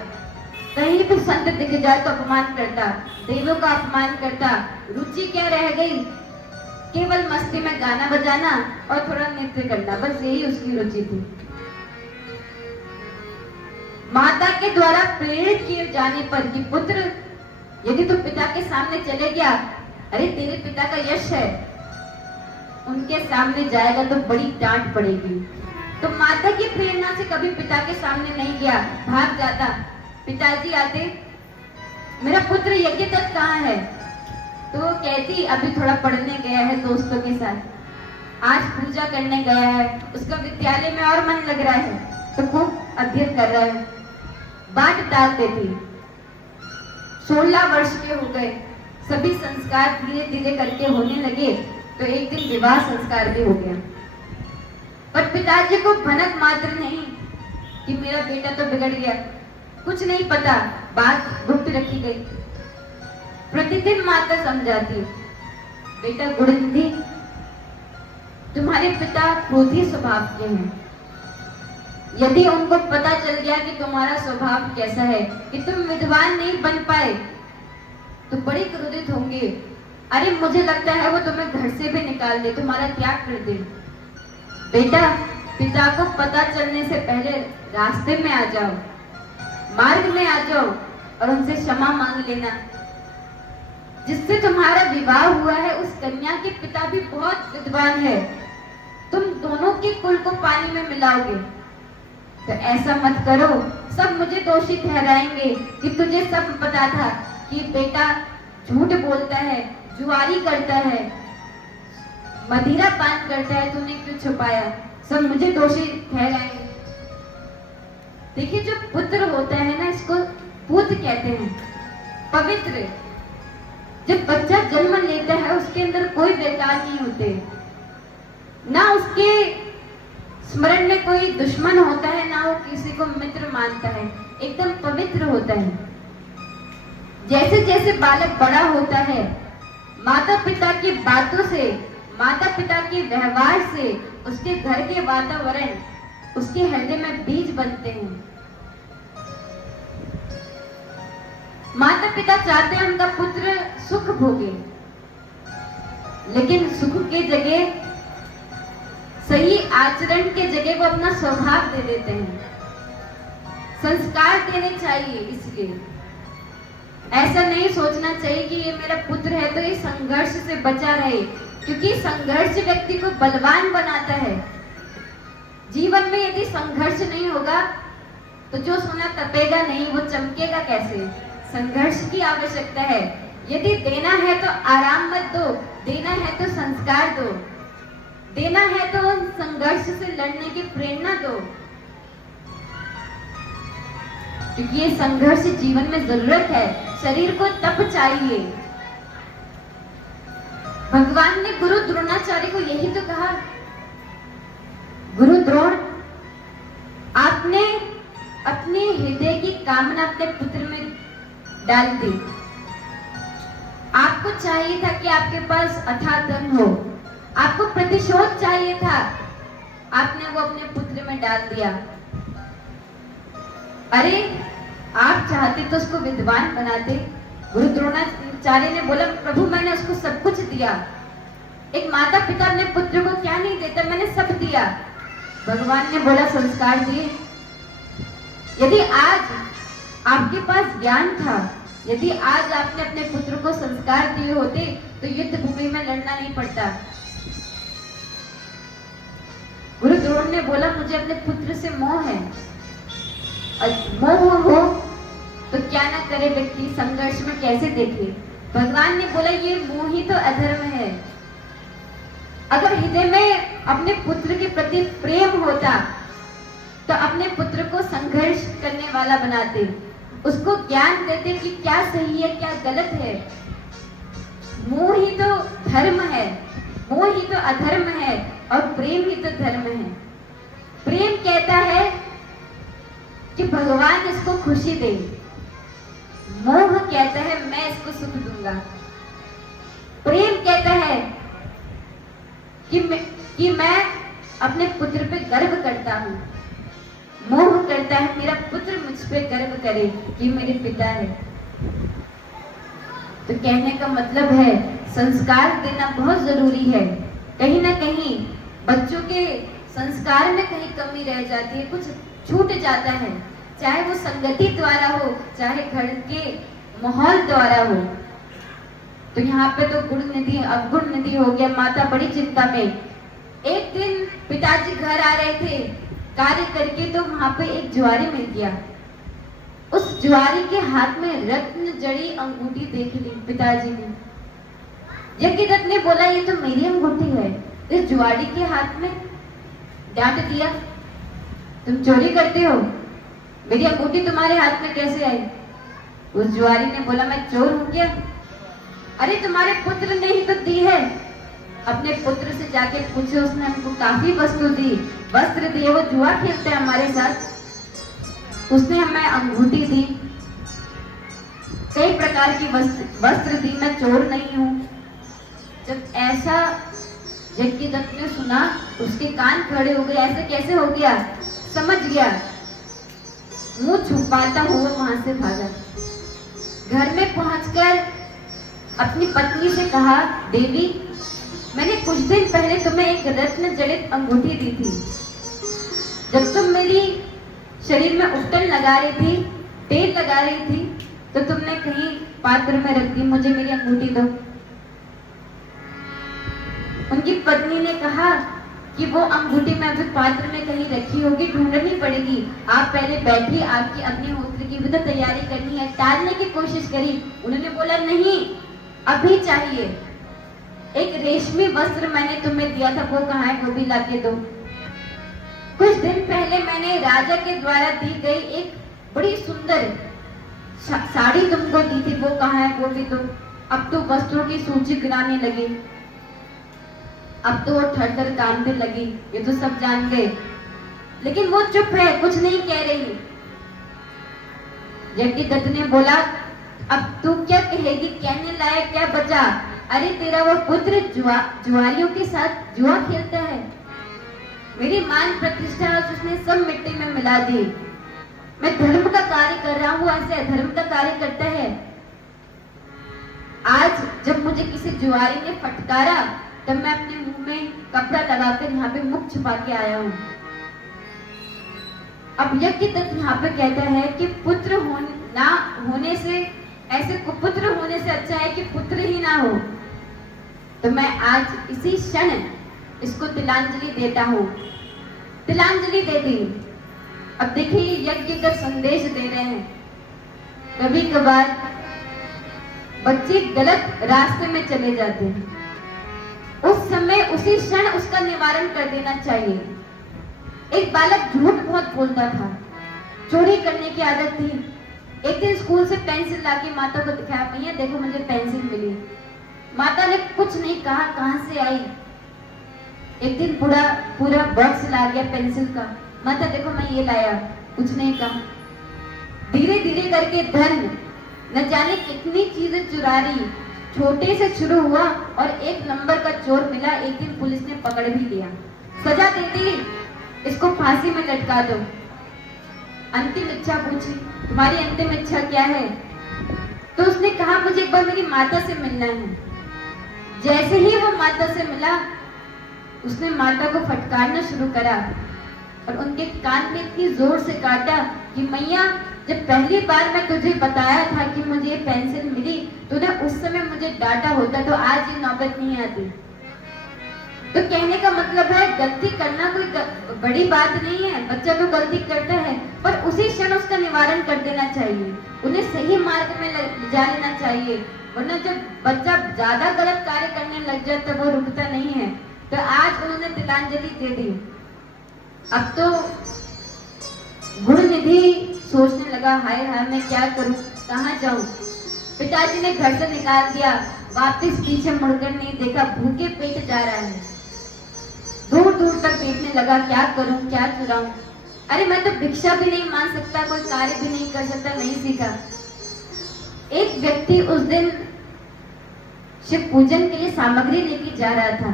कहीं भी संत दिख जाए तो अपमान करता, देवों का अपमान करता। रुचि क्या रह गई? केवल मस्ती में गाना बजाना और थोड़ा नृत्य करना, बस यही उसकी रुचि थी। माता के द्वारा प्रेरित किए जाने पर कि पुत्र यदि तू पिता के सामने चले गया, अरे तेरे पिता का यश है, उनके सामने जाएगा तो बड़ी डांट पड़ेगी। तो माता की प्रेरणा से कभी पिता के सामने नहीं गया, भाग जाता। पिताजी आते, मेरा पुत्र यज्ञ तक कहाँ है? तो वो कहती अभी थोड़ा पढ़ने गया है दोस्तों के साथ, आज पूजा करने गया है, उसका विद्यालय में और मन लग रहा है, तो खूब अध्ययन कर रहा है। बात टाल देती। 16 वर्ष के हो गए, सभी संस्कार धीरे धीरे करके होने लगे, तो एक दिन विवाह संस्कार भी हो गया। पर पिताजी को भनक मात्र नहीं कि मेरा बेटा तो बिगड़ गया, कुछ नहीं पता, बात गुप्त रखी गई। प्रतिदिन माता समझाती, बेटा गुणनिधि, तुम्हारे पिता क्रोधी स्वभाव के हैं। यदि उनको पता चल गया कि तुम्हारा स्वभाव कैसा है, कि तुम विद्वान नहीं बन पाए, तो बड़े क्रोधित होंगे। अरे मुझे लगता है वो तुम्हें घर से भी निकाल दे, तुम्हारा त्याग कर दे। बेटा, पिता को पता चलने से पहले रास्ते में आ जाओ, मार्ग में आ जाओ और उनसे क्षमा मांग लेना। जिससे तुम्हारा विवाह हुआ है उस कन्या के पिता भी बहुत विद्वान है, तुम दोनों के कुल को पानी में मिलाओगे। तो ऐसा मत करो, सब मुझे दोषी ठहराएंगे कि तुझे सब पता था कि बेटा झूठ बोलता है, जुआरी करता है, मदिरा पान करता है, तूने क्यों छुपाया, सब मुझे दोषी ठहराएंगे। देखिए, जो पुत्र होता है ना, इसको पुत्र कहते हैं, पवित्र। जब बच्चा जन्म लेता है उसके अंदर कोई बेकार नहीं होते, ना उसके स्मरण में कोई दुश्मन होता है, ना वो किसी को मित्र मानता है, एकदम पवित्र होता है। जैसे जैसे बालक बड़ा होता है, माता पिता की बातों से, माता पिता के व्यवहार से, उसके घर के वातावरण, उसके हृदय में बीज बनते हैं। माता पिता चाहते हैं उनका पुत्र सुख भोगे, लेकिन सुख के जगह, सही आचरण के जगह वो अपना स्वभाव दे देते हैं। संस्कार देने चाहिए, इसलिए ऐसा नहीं सोचना चाहिए कि ये मेरा पुत्र है तो ये संघर्ष से बचा रहे, क्योंकि संघर्ष व्यक्ति को बलवान बनाता है। जीवन में यदि संघर्ष नहीं होगा तो जो सोना तपेगा नहीं, वो चमकेगा कैसे? संघर्ष की आवश्यकता है। यदि देना है तो आराम मत दो, देना है तो संस्कार दो, देना है तो संघर्ष से लड़ने की प्रेरणा दो, क्योंकि ये संघर्ष जीवन में जरूरत है। शरीर को तप चाहिए। भगवान ने गुरु द्रोणाचार्य को यही तो कहा, गुरु द्रोण, आपने अपने हृदय की कामना अपने पुत्र में डाल दी। आपको चाहिए था कि आपके पास अथाह धन हो, आपको प्रतिशोध चाहिए था, आपने वो अपने पुत्र में डाल दिया। अरे आप चाहते तो उसको विद्वान बनाते। गुरु द्रोणाचार्य ने बोला, प्रभु मैंने उसको सब कुछ दिया। एक माता पिता अपने पुत्र को क्या नहीं देता, मैंने सब दिया। भगवान ने बोला, संस्कार दिए। यदि आज आपके पास ज्ञान था, यदि आज आपने अपने पुत्र को संस्कार दिए होते तो युद्ध भूमि में लड़ना नहीं पड़ता। गुरु द्रोण ने बोला, मुझे अपने पुत्र से मोह है। मोह हो तो क्या ना करे व्यक्ति, संघर्ष में कैसे देखे। भगवान ने बोला, ये मोह ही तो अधर्म है। अगर हृदय में अपने पुत्र के प्रति प्रेम होता तो अपने पुत्र को संघर्ष करने वाला बनाते, उसको ज्ञान देते कि क्या सही है क्या गलत है। मोह ही तो धर्म है, मोह ही तो अधर्म है और प्रेम ही तो धर्म है। प्रेम कहता है कि भगवान इसको खुशी दे, मोह कहता है मैं इसको सुख दूंगा। प्रेम कहता है कि मैं अपने पुत्र पे गर्व करता हूँ। मोह करता है मेरा पुत्र मुझ पे गर्व करे कि मेरे पिता है। तो कहने का मतलब है संस्कार देना बहुत जरूरी है। कहीं ना कहीं बच्चों के संस्कार में कहीं कमी रह जाती है, कुछ छूट जाता है। चाहे वो संगति द्वारा हो, चाहे घर के माहौल द्वारा हो। तो यहाँ पे तो गुण निधि अवगुण निधि हो गया। माता बड़ी चिंता में। एक दिन पिताजी घर आ रहे थे कार्य करके, तो वहां पे एक जुआरी मिल गया। उस जुआरी के हाथ में रत्न जड़ी अंगूठी देख ली पिताजी ने। यज्ञदत्त ने बोला ये तो मेरी अंगूठी है। इस जुआरी के हाथ में डांट दिया, तुम चोरी करते हो, मेरी अंगूठी तुम्हारे हाथ में कैसे आई? उस जुआरी ने बोला मैं चोर हूं क्या? अरे तुम्हारे पुत्र ने ही तो दी है। अपने पुत्र से जाके पूछे, उसने हमको काफी वस्तु दी, वस्त्र दिए, वो जुआ खेलते हैं हमारे साथ, उसने हमें अंगूठी दी, कई प्रकार की वस्त्र दी, मैं चोर नहीं हूं। जब ऐसा यज्ञदत्त ने सुना, उसके कान खड़े हो गए। ऐसे कैसे हो गया? समझ गया। मुंह छुपाता हुआ वहां से भागा। घर में पहुंचकर अपनी पत्नी से कहा, देवी मैंने कुछ दिन पहले तुम्हें एक रत्न जड़ित अंगूठी दी थी। जब तुम मेरी शरीर में उबटन लगा रही थी, तेल लगा रही थी, तो तुमने कहीं पात्र में रख दी, मुझे मेरी अंगूठी दो। उनकी पत्नी ने कहा कि वो अंगूठी मैं अभी पात्र में कहीं रखी होगी, ढूंढनी पड़ेगी, आप पहले बैठिए, आपकी अग्निहोत्र की भी तो तैयारी करनी है। टालने की कोशिश करी। उन्होंने बोला नहीं, अभी चाहिए। एक रेशमी वस्त्र मैंने तुम्हें दिया था, वो कहाँ है? वो भी लाके दो। कुछ दिन पहले मैंने राजा के द्वारा दी गई एक बड़ी सुंदर साड़ी तुमको दी थी, वो कहाँ है? वो भी दो। अब तो वस्त्रों की सूची गिनाने लगी। अब तो वो ठर-ठर कांपने लगी। ये तो सब जान गए, लेकिन वो चुप है, कुछ नहीं कह रही। यज्ञदत्त ने बोला, अब तू क्या कहेगी? कहने लायक क्या बचा? अरे तेरा वो पुत्र जुआरियों के साथ जुआ खेलता है, मेरी मान प्रतिष्ठा उसने सब मिट्टी में मिला दी। मैं धर्म का कार्य कर रहा हूँ, ऐसे धर्म का कार्य करता है। आज जब मुझे किसी जुआरी ने फटकारा, तब मैं अपने मुंह में कपड़ा लगाकर यहाँ पे मुख छुपा के आया हूँ। अब यज्ञदत्त यहाँ पे कहता है कि पुत्र ना होने से, ऐसे कुपुत्र होने से अच्छा है कि पुत्र ही ना हो। तो मैं आज इसी क्षण इसको तिलांजलि देता हूँ। तिलांजलि दे दी। अब देखिए यज्ञदत्त संदेश दे रहे हैं। कभी कभार बच्चे गलत रास्ते में चले जाते हैं, उस समय उसी क्षण उसका निवारण कर देना चाहिए। एक बालक झूठ बहुत बोलता था, चोरी करने की आदत थी। एक दिन स्कूल से पेंसिल लाके माता को दिखाया, भैया देखो मुझे पेंसिल मिली। माता ने कुछ नहीं कहा, कहां से आई। एक दिन पूरा बॉक्स ला गया पेंसिल का। माता देखो मैं ये लाया, कुछ नहीं कहा। धीरे धीरे करके धन न जाने कितनी चीजें चुरा ली। छोटे से शुरू हुआ और एक नंबर का चोर मिला। एक दिन पुलिस ने पकड़ भी लिया, सजा दे दी, इसको फांसी में लटका दो। अंतिम इच्छा पूछी, तुम्हारी अंतिम इच्छा क्या है? तो उसने कहा मुझे एक बार मेरी माता से मिलना है। जैसे ही वो माता से मिला, उसने माता को फटकारना शुरू करा और उनके कान में इतनी जोर से काटा कि मैया जब पहली बार मैं तुझे बताया था कि मुझे पेंसिल मिली, तूने उस समय मुझे डांटा होता तो आज ये नौबत नहीं आती। तो कहने का मतलब है गलती करना कोई बड़ी बात नहीं है। बच्चा तो गलती करता है, पर उसी क्षण उसका निवारण कर देना चाहिए, उन्हें सही मार्ग में ले जा लेना चाहिए। वरना जब बच्चा ज्यादा गलत कार्य करने लग जाए तो वो रुकता नहीं है। तो आज उन्होंने तिलांजलि दे दी। अब तो गुण निधि सोचने लगा, हाय हाय मैं क्या करूं, कहाँ जाऊं। पिताजी ने घर से निकाल दिया, वापस पीछे मुड़कर नहीं देखा, भूखे पेट जा रहा है। दूर दूर तक देखने लगा, क्या करूं क्या चुराऊं। अरे मैं तो भिक्षा भी नहीं मांग सकता, कोई कार्य भी नहीं कर सकता, नहीं सीखा। एक व्यक्ति उस दिन शिव पूजन के लिए सामग्री लेके जा रहा था।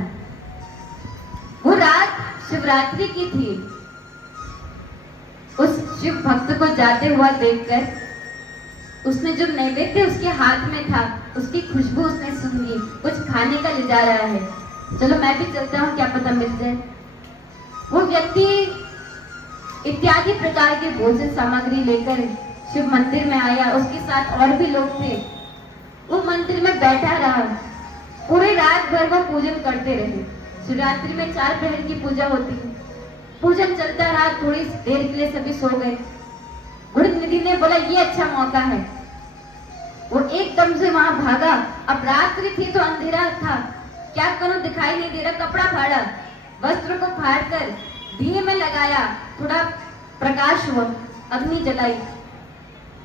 वो रात शिवरात्रि की थी। उस शिव भक्त को जाते हुआ देखकर उसने जो नैवेद्य उसके हाथ में था, उसकी खुशबू उसने सूंघ ली। कुछ खाने का ले जा रहा है, चलो मैं भी चलता हूँ, क्या पता मिल जाए। वो व्यक्ति इत्यादि प्रकार की भोजन सामग्री लेकर शिव मंदिर में आया। उसके साथ और भी लोग थे। वो मंदिर में बैठा रहा। पूरी रात भर वो पूजन करते रहे। शिवरात्रि में 4 पहर की पूजा होती है। पूजन चलता रहा। थोड़ी देर के लिए सभी सो गए। गुरुनिधि ने बोला ये अच्छा मौका है। वो एकदम से वहां भागा। अब रात्रि थी तो अंधेरा था, क्या करूं दिखाई नहीं दे रहा। कपड़ा फाड़ा, वस्त्र को फाड़कर दिए में लगाया, थोड़ा प्रकाश हुआ, अग्नि जलाई,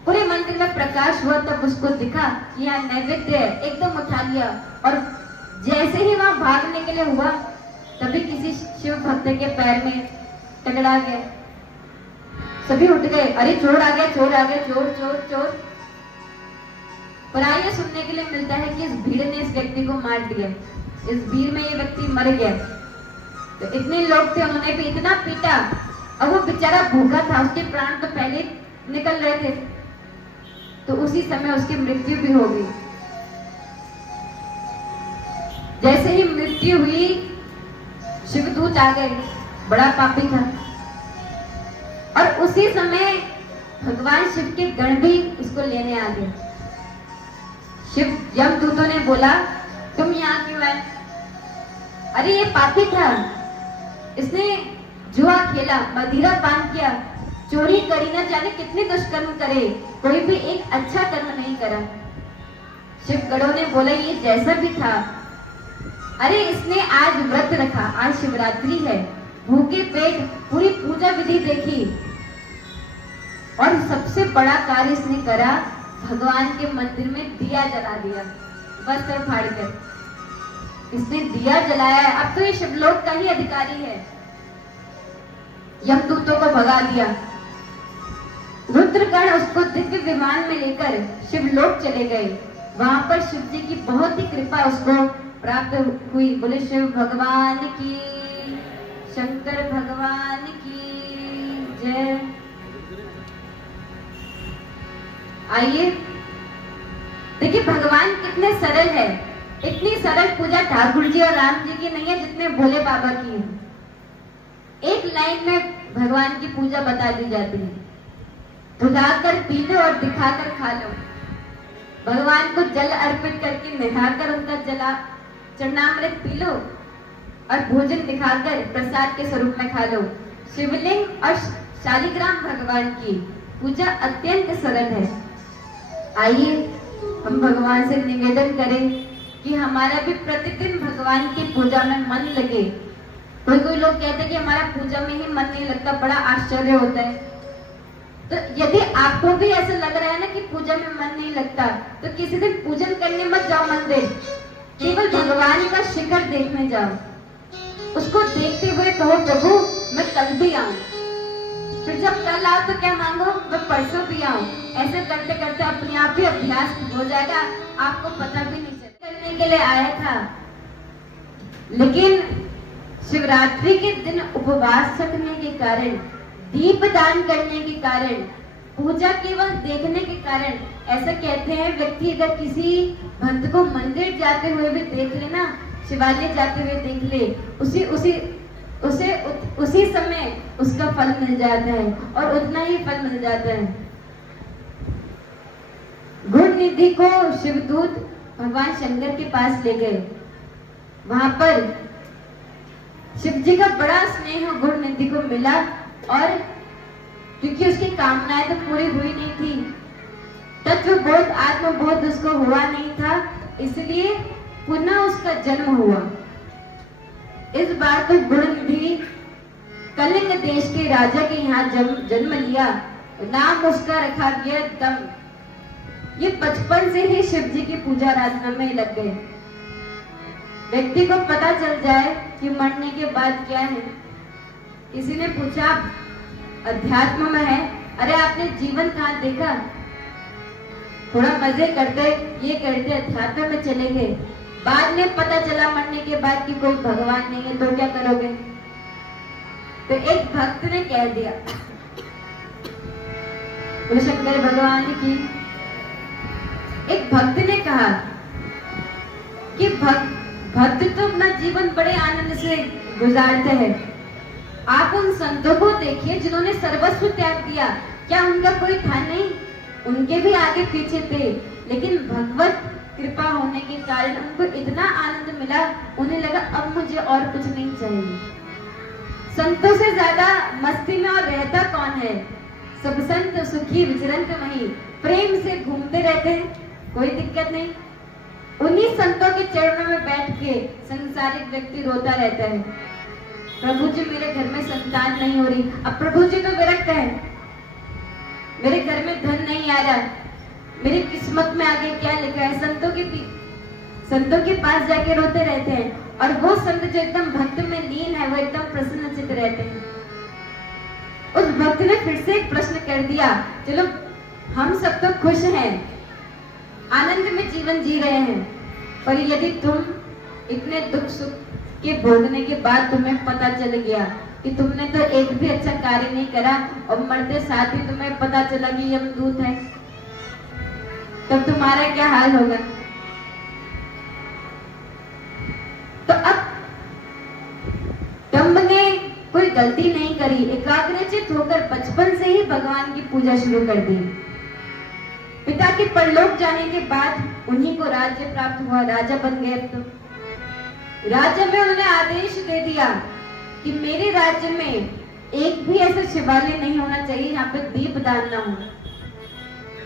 पूरे मंदिर में प्रकाश हुआ। तब उसको दिखा कि यहाँ नैवेद्य है। एकदम उठा लिया और जैसे ही वहां भागने के लिए हुआ तभी किसी शिव भक्त के पैर में टकरा गया। सभी उठ गए, अरे चोर आ गया, चोर आ गया, चोर चोर चोर। पर आइए सुनने के लिए मिलता है कि इस भीड़ ने इस व्यक्ति को मार दिया। इस भीड़ में ये व्यक्ति मर गया। तो इतने लोग थे, उन्होंने भी इतना पीटा। अब वो बेचारा भूखा था, उसके प्राण तो पहले निकल रहे थे। तो उसी समय उसकी मृत्यु भी हो गई। जैसे ही मृत्यु हुई शिवदूत आ गए। बड़ा पापी था। और उसी समय भगवान शिव के गण भी इसको लेने आ गए। शिव यमदूतों ने बोला तुम यहाँ क्यों आए? अरे ये पापी था, इसने जुआ खेला, मदिरा पान किया, चोरी करी, न जाने कितने दुष्कर्म करे, कोई भी एक अच्छा कर्म नहीं करा। शिव गणों ने बोला ये जैसा भी था, अरे इसने आज व्रत रखा, आज शिवरात्रि है, भूखे पेट पूरी पूजा विधि देखी और सबसे बड़ा कार्य इसने करा, भगवान के मंदिर में दिया जला दिया, वस्त्र फाड़कर इसने दिया जलाया है। अब तो ये शिवलोक का ही अधिकारी है। यमदूतों को भगा दिया। रुद्रगण उसको दिव्य विमान में लेकर शिवलोक चले गए। वहां पर शिव जी की बहुत ही कृपा उसको प्राप्त हुई। बोले शिव भगवान की, शंकर भगवान की जय। आइए देखिए भगवान कितने सरल है। इतनी सरल पूजा ठाकुर जी और राम जी की नहीं है जितने भोले बाबा की है। एक लाइन में भगवान की पूजा बता दी जाती है, बुझाकर पी लो और दिखाकर खा लो। भगवान को जल अर्पित करके नहाकर उनका जला चरणामृत पी लो और भोजन दिखाकर प्रसाद के स्वरूप में खा लो। शिवलिंग और शालिग्राम भगवान की पूजा अत्यंत सरल है। आइए हम भगवान से निवेदन करें कि हमारा भी प्रतिदिन भगवान की पूजा में मन लगे। कोई लोग कहते हैं कि हमारा पूजा में ही मन नहीं लगता, बड़ा आश्चर्य होता है। तो यदि आपको भी ऐसा लग रहा है ना कि पूजा में मन नहीं लगता, तो किसी दिन पूजन करने मत जाओ मंदिर, केवल भगवान का शिखर देखने जाओ। उसको देखते हुए कहो प्रभु मैं कल भी आऊं, फिर जब कल आओ तो क्या मांगो मैं परसों भी आऊं। ऐसे करते करते अपने आप ही अभ्यास हो जाएगा, आपको पता भी नहीं चलेगा। करने के लिए आया था, लेकिन शिवरात्रि के दिन उपवास रखने के कारण, दीप दान करने के कारण, पूजा केवल देखने के कारण, ऐसा कहते हैं व्यक्ति अगर किसी भक्त को मंदिर जाते हुए भी देख ले ना, शिवालय जाते हुए देख ले, उसी समय उसका फल मिल जाता है और उतना ही फल मिल जाता है। गुण निधि को शिवदूत भगवान शंकर के पास ले गए। वहां पर शिव जी का बड़ा स्नेह गुण निधि को मिला और क्योंकि उसकी कामनाएं तो पूरी हुई नहीं थी, तत्वबोध आत्मबोध उसको हुआ नहीं था, इसलिए पुनः उसका जन्म हुआ। इस बार तो गुण निधि कलिंग देश के राजा के यहाँ जन्म लिया। नाम उसका रखा गया दम। ये बचपन से ही शिव जी की पूजा आराधना में लग गए। व्यक्ति को पता चल जाए कि मरने के बाद क्या है। किसी ने पूछा अध्यात्म में है, अरे आपने जीवन कहाँ देखा? थोड़ा मजे करते ये करते अध्यात्म में चले गए। बाद में पता चला मरने के बाद कि कोई भगवान नहीं है, तो क्या करोगे? तो एक भक्त ने कह दिया, तो शंकर भगवान की, एक भक्त ने कहा कि भक्त तो अपना जीवन बड़े आनंद से गुजारते हैं, आप उन संतों को देखिए जिन्होंने सर्वस्व त्याग दिया। क्या उनका कोई था नहीं? उनके भी आगे पीछे थे, लेकिन भगवत कृपा होने के कारण उनको इतना आनंद मिला, उन्हें लगा अब मुझे और कुछ नहीं चाहिए। संतों से ज्यादा मस्ती में और रहता कौन है? सब संत सुखी विचरंत वहीं, प्रेम से घूमते रहते हैं, कोई दिक्कत नहीं। उन्हीं संतों के चरणों में बैठ के संसारिक व्यक्ति रोता रहता है, प्रभु जी मेरे घर में संतान नहीं हो रही। अब प्रभु जी तो विरक्त है, मेरे घर में धन नहीं आ रहा, मेरी किस्मत में आगे क्या लिखा है? संतों के पास जाके रोते रहते हैं। और वो संत जो एकदम भक्त में लीन है, वो एकदम प्रसन्नचित्त रहते हैं। उस भक्त ने फिर से एक प्रश्न कर दिया, चलो हम सब तो खुश हैं, आनंद में जीवन जी रहे हैं, पर यदि तुम इतने दुख सुख के भोगने के बाद तुम्हें पता चल गया कि तुमने तो एक भी अच्छा कार्य नहीं करा और मरते साथ ही तुम्हें पता चला कि यमदूत है, तब तुम्हारा क्या हाल होगा? तो अब डम्ब ने कोई गलती नहीं करी, एकाग्रचित होकर बचपन से ही भगवान की पूजा शुरू कर दी। पिता के परलोक जाने के बाद उन्हीं को राज्य प्राप्त हुआ, राजा बन गए। तो राज्य में उन्होंने आदेश दे दिया कि मेरे राज्य में एक भी ऐसा शिवालय नहीं होना चाहिए जहाँ पे दीपदान ना हो।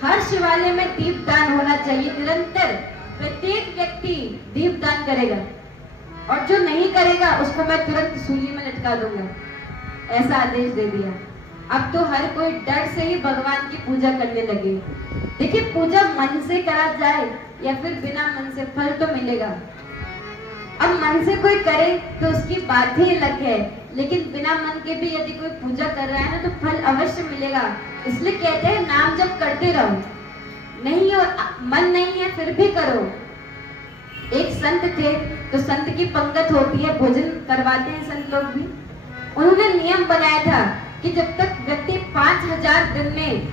हर शिवालय में दीपदान होना चाहिए, निरंतर प्रत्येक व्यक्ति दीपदान करेगा, और जो नहीं करेगा उसको मैं तुरंत सूली में लटका दूंगा, ऐसा आदेश दे दिया। अब तो हर कोई डर से ही भगवान की पूजा करने लगे। देखिए, पूजा मन से करा जाए या फिर बिना मन से, फल तो मिलेगा। अब मन से कोई करे तो उसकी बात ही अलग है, लेकिन बिना मन के भी यदि कोई पूजा कर रहा है ना तो फल अवश्य मिलेगा। इसलिए कहते हैं नाम जप करते रहो, नहीं हो मन नहीं है फिर भी करो। एक संत थे, तो संत की पंगत होती है, भोजन करवाते हैं संत लोग भी। उन्होंने नियम बनाया था कि जब तक व्यक्ति 5000 दिन में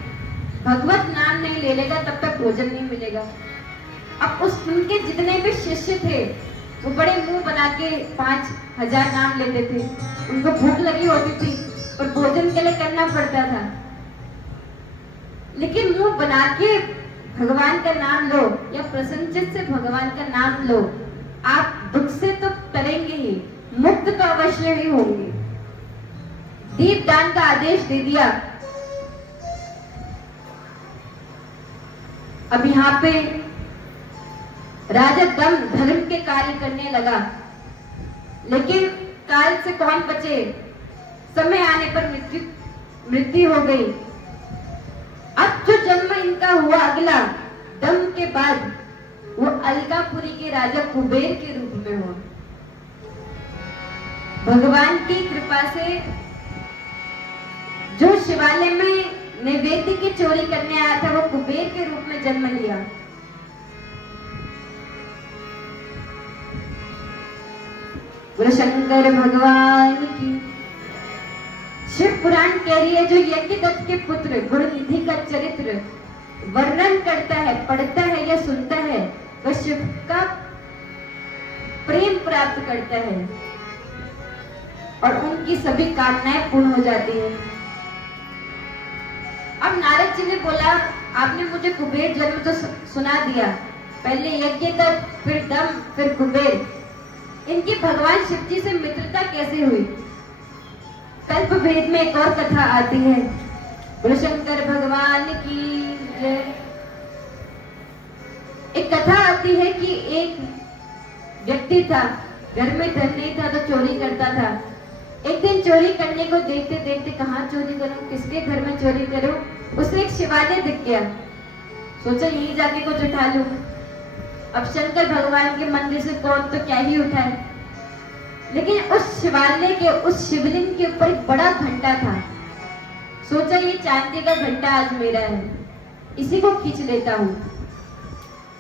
भगवत नाम नहीं ले लेगा तब तक भोजन नहीं मिलेगा। अब उनके जितने भी शिष्य थे वो बड़े मुंह बना के 5000 नाम लेते थे। उनको भूख लगी होती थी पर भोजन के लिए करना पड़ता था, लेकिन मुंह बना के भगवान का नाम लो या प्रसन्नचित्त से भगवान का नाम लो, आप दुख से तो तरेंगे ही, मुक्त तो अवश्य ही होंगे। दीपदान का आदेश दे दिया। अब यहाँ पे राजा दम धर्म के कार्य करने लगा, लेकिन काल से कौन बचे? समय आने पर मृत्यु हो गई। अब जो जन्म इनका हुआ अगला दम के बाद, वो अलकापुरी के राजा कुबेर के रूप में हुआ। भगवान की कृपा से जो शिवालय में नैवेद्य की चोरी करने आया था वो कुबेर के रूप में जन्म लिया। बोलो शंकर भगवान की। शिव पुराण कह रही है, जो यज्ञदत्त के पुत्र गुणनिधि का चरित्र वर्णन करता है, पढ़ता है या सुनता है, वह शिव का प्रेम प्राप्त करता है और उनकी सभी कामनाएं पूर्ण हो जाती है। अब नारद जी ने बोला, आपने मुझे कुबेर जन्म तो सुना दिया, पहले यज्ञदत्त, फिर दम, फिर कुबेर, इनकी भगवान शिव जी से मित्रता कैसे हुई? कल्प भेद में एक और कथा आती है। बोलो शंकर भगवान की जय। एक कथा आती है कि एक व्यक्ति था, घर में धन नहीं था तो चोरी करता था। एक दिन चोरी करने को देखते देखते कहाँ चोरी करूं, किसके घर में चोरी करूं, उसे एक शिवालय दिख गया। सोचा यहीं जाके कुछ उठा लूं। अब शंकर भगवान के मंदिर से कौन तो क्या ही उठाए, लेकिन उस शिवालय के उस शिवलिंग के ऊपर एक बड़ा घंटा था। सोचा ये चांदी का घंटा आज मेरा है, इसी को खींच लेता हूं।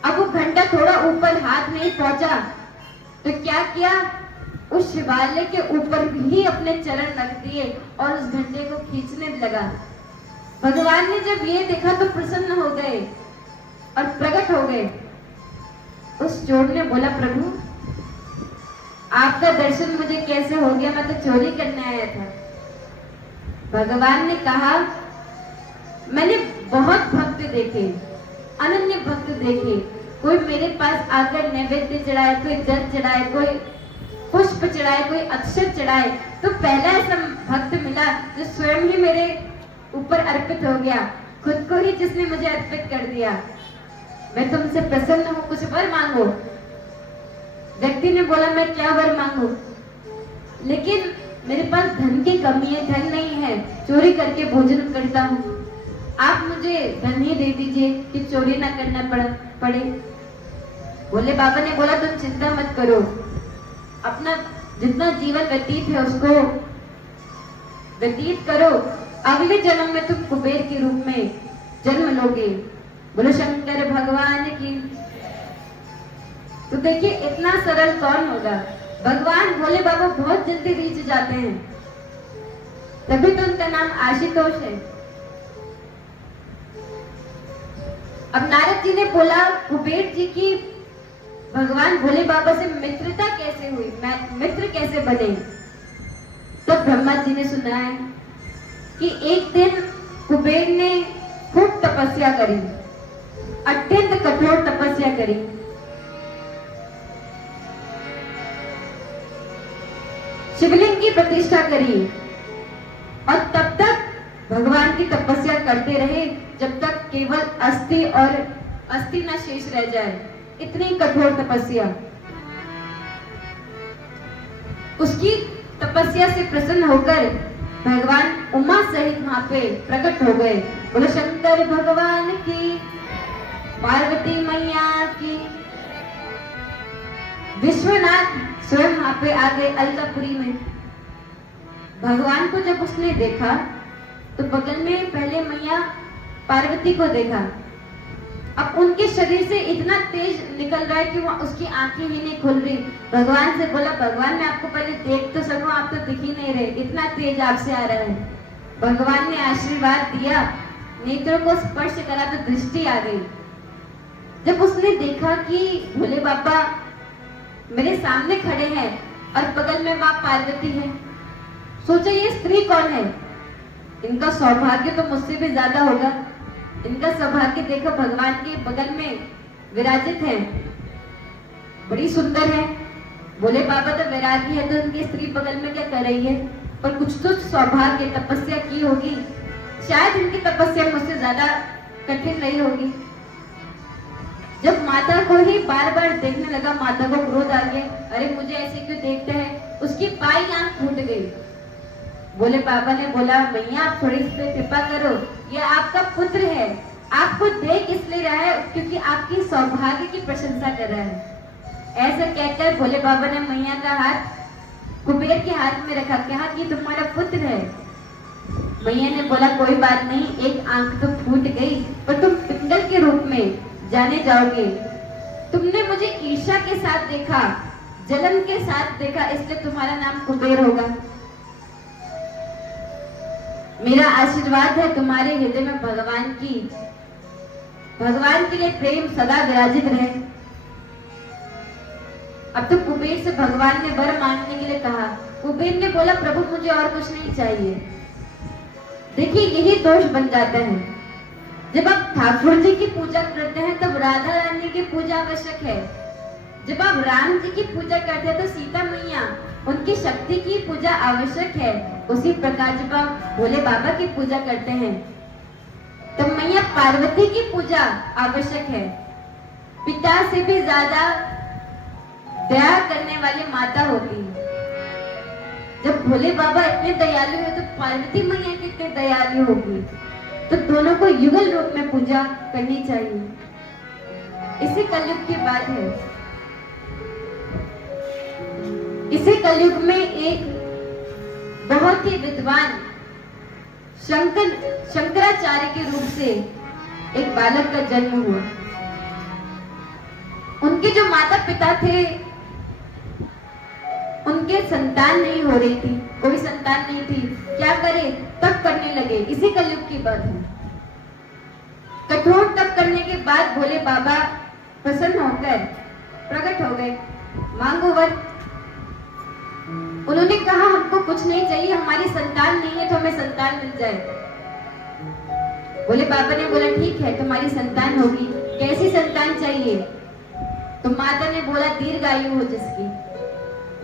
अब वो घंटा थोड़ा ऊपर हाथ नहीं पहुंचा तो क्या किया, उस शिवालय के ऊपर भी अपने चरण रख दिए और उस घंटे को खींचने लगा। भगवान ने जब ये देखा तो प्रसन्न हो गए और प्रकट हो गए। उस चोर ने बोला, प्रभु आपका दर्शन मुझे कैसे हो गया, मैं तो चोरी करने आया था। भगवान ने कहा, मैंने बहुत भक्त देखे, अनन्य भक्त देखे, कोई मेरे पास आकर नैवेद्य चढ़ाए, कोई जल चढ़ाए, कोई पुष्प चढ़ाए, कोई अक्षर चढ़ाए, तो पहला ऐसा भक्त मिला जो स्वयं ही मेरे ऊपर अर्पित हो गया, खुद को ही जिसने मुझे अर्पित कर दिया। मैं तुमसे प्रसन्न हूँ, कुछ वर मांगो। व्यक्ति ने बोला, मैं क्या वर मांगू, लेकिन मेरे पास धन की कमी है, धन नहीं है, चोरी करके भोजन करता हूँ, आप मुझे धन ही दे दीजिए कि चोरी ना करना पड़े। भोले बाबा ने बोला, तुम चिंता मत करो, अपना जितना जीवन व्यतीत है उसको व्यतीत करो, अगले जन्म में तुम कुबेर के रूप में जन्म लोगे। बोलो शंकर भगवान की। तो देखिए इतना सरल कौन होगा। भगवान भोले बाबा बहुत जल्दी रीच जाते हैं, तभी तो उनका नाम आशुतोष है। अब नारद जी ने बोला, कुबेर जी की भगवान भोले बाबा से मित्रता कैसे हुई, मित्र कैसे बने। तो ब्रह्मा जी ने सुनाया कि एक दिन कुबेर ने खूब तपस्या करी, अत्यंत कठोर तपस्या करी। शिवलिंग की प्रतिष्ठा करी और तब तक भगवान की तपस्या करते रहे जब तक केवल अस्थि और अस्थि न शेष रह जाए। इतनी कठोर तपस्या। उसकी तपस्या से प्रसन्न होकर भगवान उमा सहित वहां पे प्रकट हो गए। बोलो शंकर भगवान की, पार्वती मैया की। विश्वनाथ स्वयं वहां पे आ गए अलकापुरी में। भगवान को जब उसने देखा तो बगल में पहले मैया पार्वती को देखा। अब उनके शरीर से इतना तेज निकल रहा है कि वो उसकी आंखें ही नहीं खुल रही। भगवान से बोला, भगवान मैं आपको पहले देख तो सकूं, आप तो दिख ही नहीं रहे, इतना तेज आपसे आ रहा है। भगवान ने आशीर्वाद दिया, नेत्रों को स्पर्श करा तो दृष्टि आ गई। जब उसने देखा कि भोले बाबा मेरे सामने खड़े हैं और बगल में माँ पार्वती है, सोचा ये स्त्री कौन है, इनका सौभाग्य तो मुझसे भी ज्यादा होगा। इनका सौभाग्य देखो, भगवान के बगल में विराजित है, बड़ी सुंदर है। भोले बाबा तो वैरागी है, तो उनकी स्त्री बगल में क्या कर रही है, पर कुछ तो सौभाग्य तपस्या की होगी, शायद इनकी तपस्या मुझसे ज्यादा कठिन नहीं होगी। जब माता को ही बार बार देखने लगा, माता को क्रोध आ गया, अरे मुझे ऐसे क्यों देखते हैं। उसकी बाई आंख फूट गई। भोले बाबा ने बोला, मैया आप थोड़ी इस पे कृपा करो, ये आपका पुत्र है, आपको देख इसलिए रहा है क्योंकि आपकी सौभाग्य की प्रशंसा कर रहा है। ऐसा कहकर भोले बाबा ने मैया का हाथ कुबेर के हाथ में रखा, कहा कि तुम्हारा पुत्र है। मैया ने बोला, कोई बात नहीं, एक आंख तो फूट गई, पर तुम पिंगल के रूप में जाने जाओगे। तुमने मुझे ईर्ष्या के साथ देखा, जलन के साथ देखा, इसलिए तुम्हारा नाम कुबेर होगा। मेरा आशीर्वाद है तुम्हारे हृदय में भगवान के लिए प्रेम सदा विराजित रहे। अब तो कुबेर से भगवान ने वर मांगने के लिए कहा। कुबेर ने बोला, प्रभु मुझे और कुछ नहीं चाहिए। देखिए यही दोष बन जाता है। जब आप ठाकुर जी की पूजा करते हैं तब राधा रानी की पूजा आवश्यक है। जब आप राम जी की पूजा करते हैं तो सीता मैया, उनकी शक्ति की पूजा आवश्यक है। उसी प्रकार जब आप भोले बाबा की पूजा करते हैं तो मैया पार्वती की पूजा आवश्यक है। पिता से भी ज्यादा दया करने वाली माता होती है। जब भोले बाबा इतने दयालु है तो पार्वती मैया कितने दयालु होगी। तो दोनों को युगल रूप में पूजा करनी चाहिए। इसी कलयुग की बात है। इसी कलयुग में एक बहुत ही विद्वान शंकराचार्य के रूप से एक बालक का जन्म हुआ। उनके जो माता पिता थे उनके संतान नहीं हो रही थी, कोई संतान नहीं थी। क्या करे, तप करने लगे। इसी कलयुग की बात है। कठोर तप करने के बाद भोले बाबा प्रसन्न होकर प्रकट हो गए, मांगो वर। उन्होंने कहा हमको कुछ नहीं चाहिए, हमारी संतान नहीं है तो हमें संतान मिल जाए। बोले बाबा ने बोला ठीक है तुम्हारी संतान होगी, कैसी संतान चाहिए? तो माता ने बोला दीर्घायु हो जिसकी।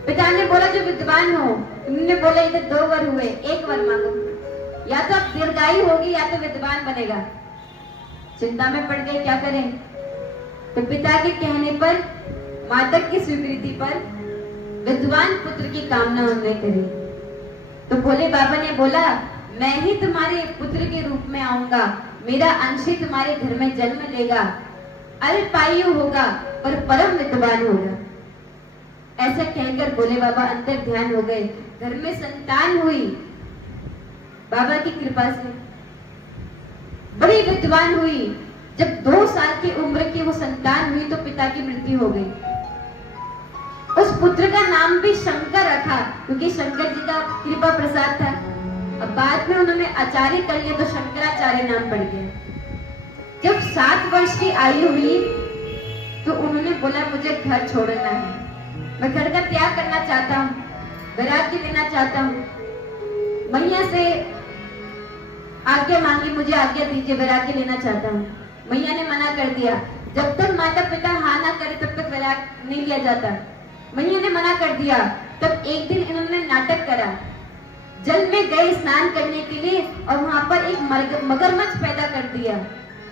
पिता ने बोला जो विद्वान हो। उन्होंने बोला इधर 2 वर हुए, 1 वर मांगो, या तो अब दीर्घायु होगी या तो विद्वान बनेगा। चिंता में पड़ गए क्या करें। तो पिता के कहने पर, माता की स्वीकृति पर विद्वान पुत्र की कामना उन्होंने करी। तो भोले बाबा ने बोला मैं ही तुम्हारे पुत्र के रूप में आऊंगा, मेरा अंश ही तुम्हारे घर में जन्म लेगा, अल्पायु होगा और परम विद्वान होगा। ऐसा कहकर भोले बाबा अंतर ध्यान हो गए। घर में संतान हुई बाबा की कृपा से, बड़ी विद्वान हुई। जब 2 साल की उम्र की वो संतान हुई तो पिता की मृत्यु हो गई। उस पुत्र का नाम भी शंकर रखा क्योंकि शंकर जी का कृपा प्रसाद था। अब बाद में उन्होंने आचार्य कर लिया तो शंकराचार्य नाम पड़ गया। जब 7 वर्ष की आयु हुई तो उन्होंने बोला मुझे घर छोड़ना है, मैं घर का त्याग करना चाहता हूँ, वैराग्य लेना चाहता हूँ। मैया से आज्ञा मांगी, मुझे आज्ञा दीजिए, वैराग्य लेना चाहता हूँ। मैया ने मना कर दिया। जब तक माता पिता हाँ ना करे तब तक वैराग्य नहीं लिया जाता। मैया ने मना कर दिया। तब एक दिन इन्होंने नाटक करा। जल में गए स्नान करने के लिए और वहां पर एक मगरमच्छ पैदा कर दिया।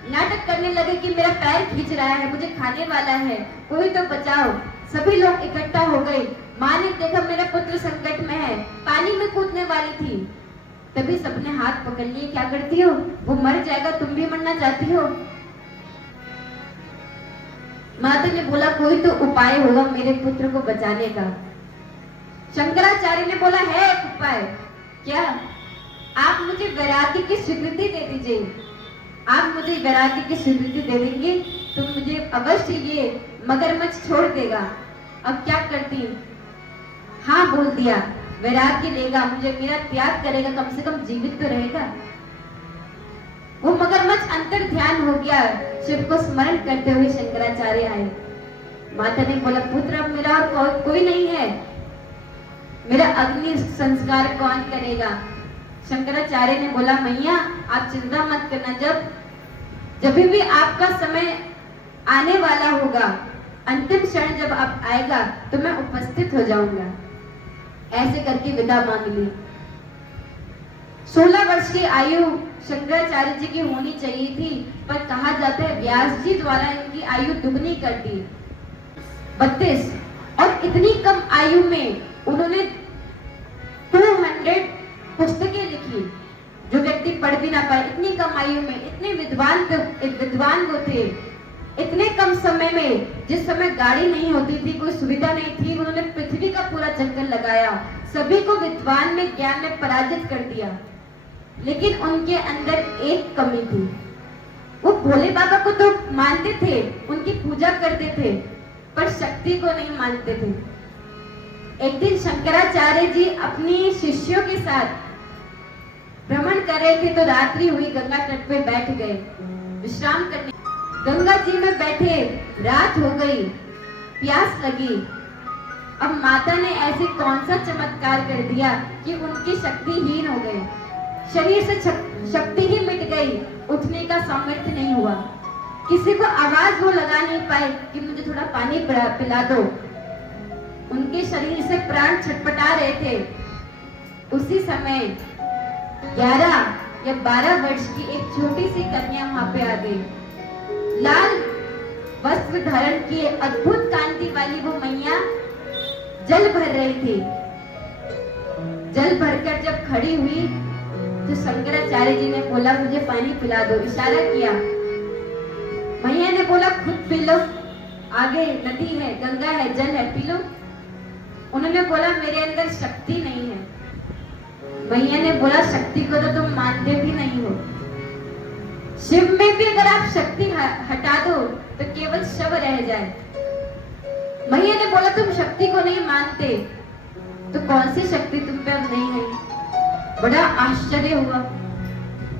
नाटक करने लगे कि मेरा पैर खींच रहा है, मुझे खाने वाला है, कोई तो बचाओ। सभी लोग इकट्ठा हो गए। माँ ने देखा मेरा पुत्र संकट में है, पानी में कूदने वाली थी। तभी सबने हाथ पकड़ लिए, क्या करती हो, वो मर जाएगा, तुम भी मरना चाहती हो? माता ने बोला कोई तो उपाय होगा मेरे पुत्र को बचाने का। शंकराचार्य ने बोला है एक उपाय। क्या? आप मुझे वैराग्य की स्वीकृति दे दीजिए। आप मुझे वैराग्य की स्वीकृति दे देंगे तो मुझे अवश्य ये मगरमच्छ छोड़ देगा। अब क्या करती? हाँ बोल दिया, वैराग्य लेगा, मुझे मेरा त्याग करेगा, कम से कम जीवित तो रहेगा। वो मगरमच्छ अंतर ध्यान हो गया। शिव को स्मरण करते हुए शंकराचार्य आए। माता ने बोला पुत्र अब मेरा और कोई नहीं है, मेरा अग्नि संस्कार कौन करेगा? शंकराचार्य ने बोला मैया आप चिंता मत करना, जब भी आपका समय आने वाला होगा, अंतिम क्षण जब आप आएगा तो मैं उपस्थित हो जाऊंगा। ऐसे करके विदा मांग ली। 16 वर्ष की आयु शंकराचार्य जी की होनी चाहिए थी, पर कहा जाता है व्यास जी द्वारा इनकी आयु दुगनी कर दी, 32। और इतनी कम आयु में उन्होंने 200 पुस्तकें लिखी। जो व्यक्ति पढ़ भी ना पाए, इतनी कम आयु में, इतने विद्वान वो थे। इतने कम समय में, जिस समय गाड़ी नहीं होती थी, कोई सुविधा नहीं थी, उन्होंने पृथ्वी का पूरा चक्कर लगाया, सभी को विद्वान में, ज्ञान में पराजित कर दिया। लेकिन उनके अंदर एक कमी थी, वो भोले बाबा को तो मानते थे, उनकी पूजा करते थे, पर शक्ति को नहीं मानते थे। एक दिन शंकराचार्य जी अपनी शिष्यों के साथ भ्रमण कर रहे थे तो रात्रि हुई, गंगा तट पे बैठ गए विश्राम करने। गंगा जी में बैठे, रात हो गई, प्यास लगी। अब माता ने ऐसे कौन सा चमत्कार कर दिया कि उनकी शक्तिहीन हो गए, शरीर से शक्ति ही मिट गई, उठने का सामर्थ्य नहीं हुआ। किसी को आवाज वो लगा नहीं पाए कि मुझे थोड़ा पानी पिला दो। उनके शरीर से प्राण छटपटा रहे थे। उसी समय 11 या 12 वर्ष की एक छोटी सी कन्या वहां पे आ गई। लाल वस्त्र धारण किए, अद्भुत कांति वाली वो मैया जल भर रही थी। जल भरकर जब खड़ी हुई तो शंकराचार्य जी ने बोला मुझे पानी पिला दो, इशारा किया। मैया ने बोला खुद पी लो, आगे नदी है, गंगा है, जल है, पी लो। उन्होंने बोला मेरे अंदर शक्ति नहीं है। मैया ने बोला शक्ति को तो तुम मानते भी नहीं हो। शिव में भी अगर आप शक्ति हटा दो तो केवल शव रह जाए। मैया ने बोला तुम शक्ति को नहीं मानते तो कौन सी शक्ति तुम पे अब नहीं है? बड़ा आश्चर्य हुआ।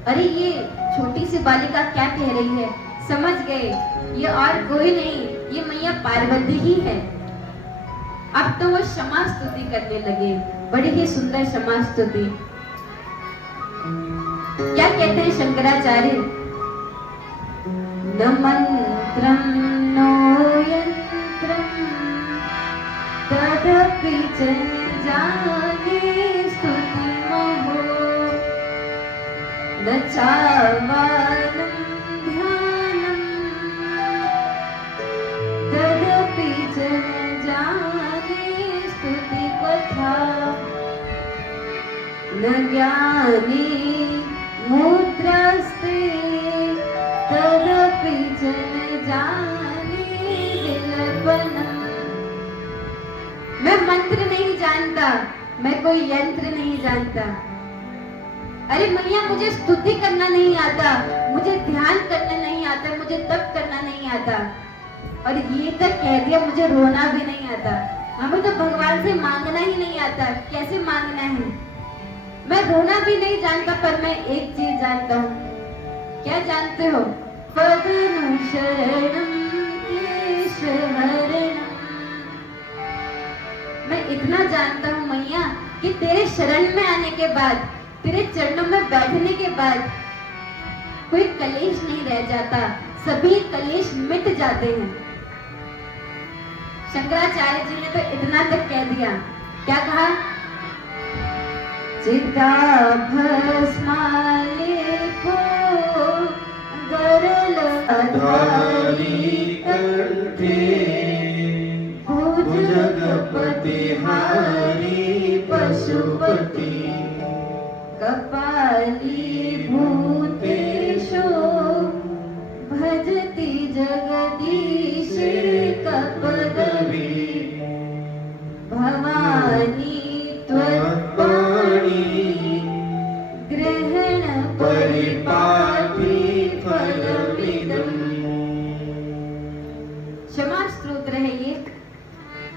अरे ये छोटी सी बालिका क्या कह रही है? समझ गए ये और कोई नहीं, ये मैया पार्वती ही है। अब तो वो क्षमा स्तुति करने लगे, बड़ी ही सुंदर क्षमा स्तुति। क्या कहते हैं शंकराचार्य? न मंत्रम नो यंत्रम तदपि च जाने स्तुति महो न चावानं ध्यानं तदपि च जाने स्तुति कथा न ज्ञानी मुद्रास्ते तदपि च जाने विलपनम्। मैं मंत्र नहीं जानता, मैं कोई यंत्र नहीं जानता। अरे मैया मुझे स्तुति करना नहीं आता, मुझे ध्यान करना नहीं आता, मुझे तप करना नहीं आता, और ये तक कह दिया मुझे रोना भी नहीं आता। हमें तो भगवान से मांगना ही नहीं आता, कैसे मांगना है। मैं रोना भी नहीं जानता, पर मैं एक चीज जानता हूँ। क्या जानते हो? पदनु शरणम क्लेशहरणम। मैं इतना जानता हूँ मैया कि तेरे शरण में आने के बाद, तेरे चरणों में बैठने के बाद कोई कलेश नहीं रह जाता, सभी कलेश मिट जाते हैं। शंकराचार्य जी ने तो इतना तक कह दिया। क्या कहा? चिताभस्मालेपो गरल अधारी कंठे भुजगपति हारी पशुपति कपाली भूतेशो भजति जगदीशे कपदवी भवानी त्वत्पाणि ग्रहण परिपाटी फलमिदम्। क्षमा स्तोत्र है ये।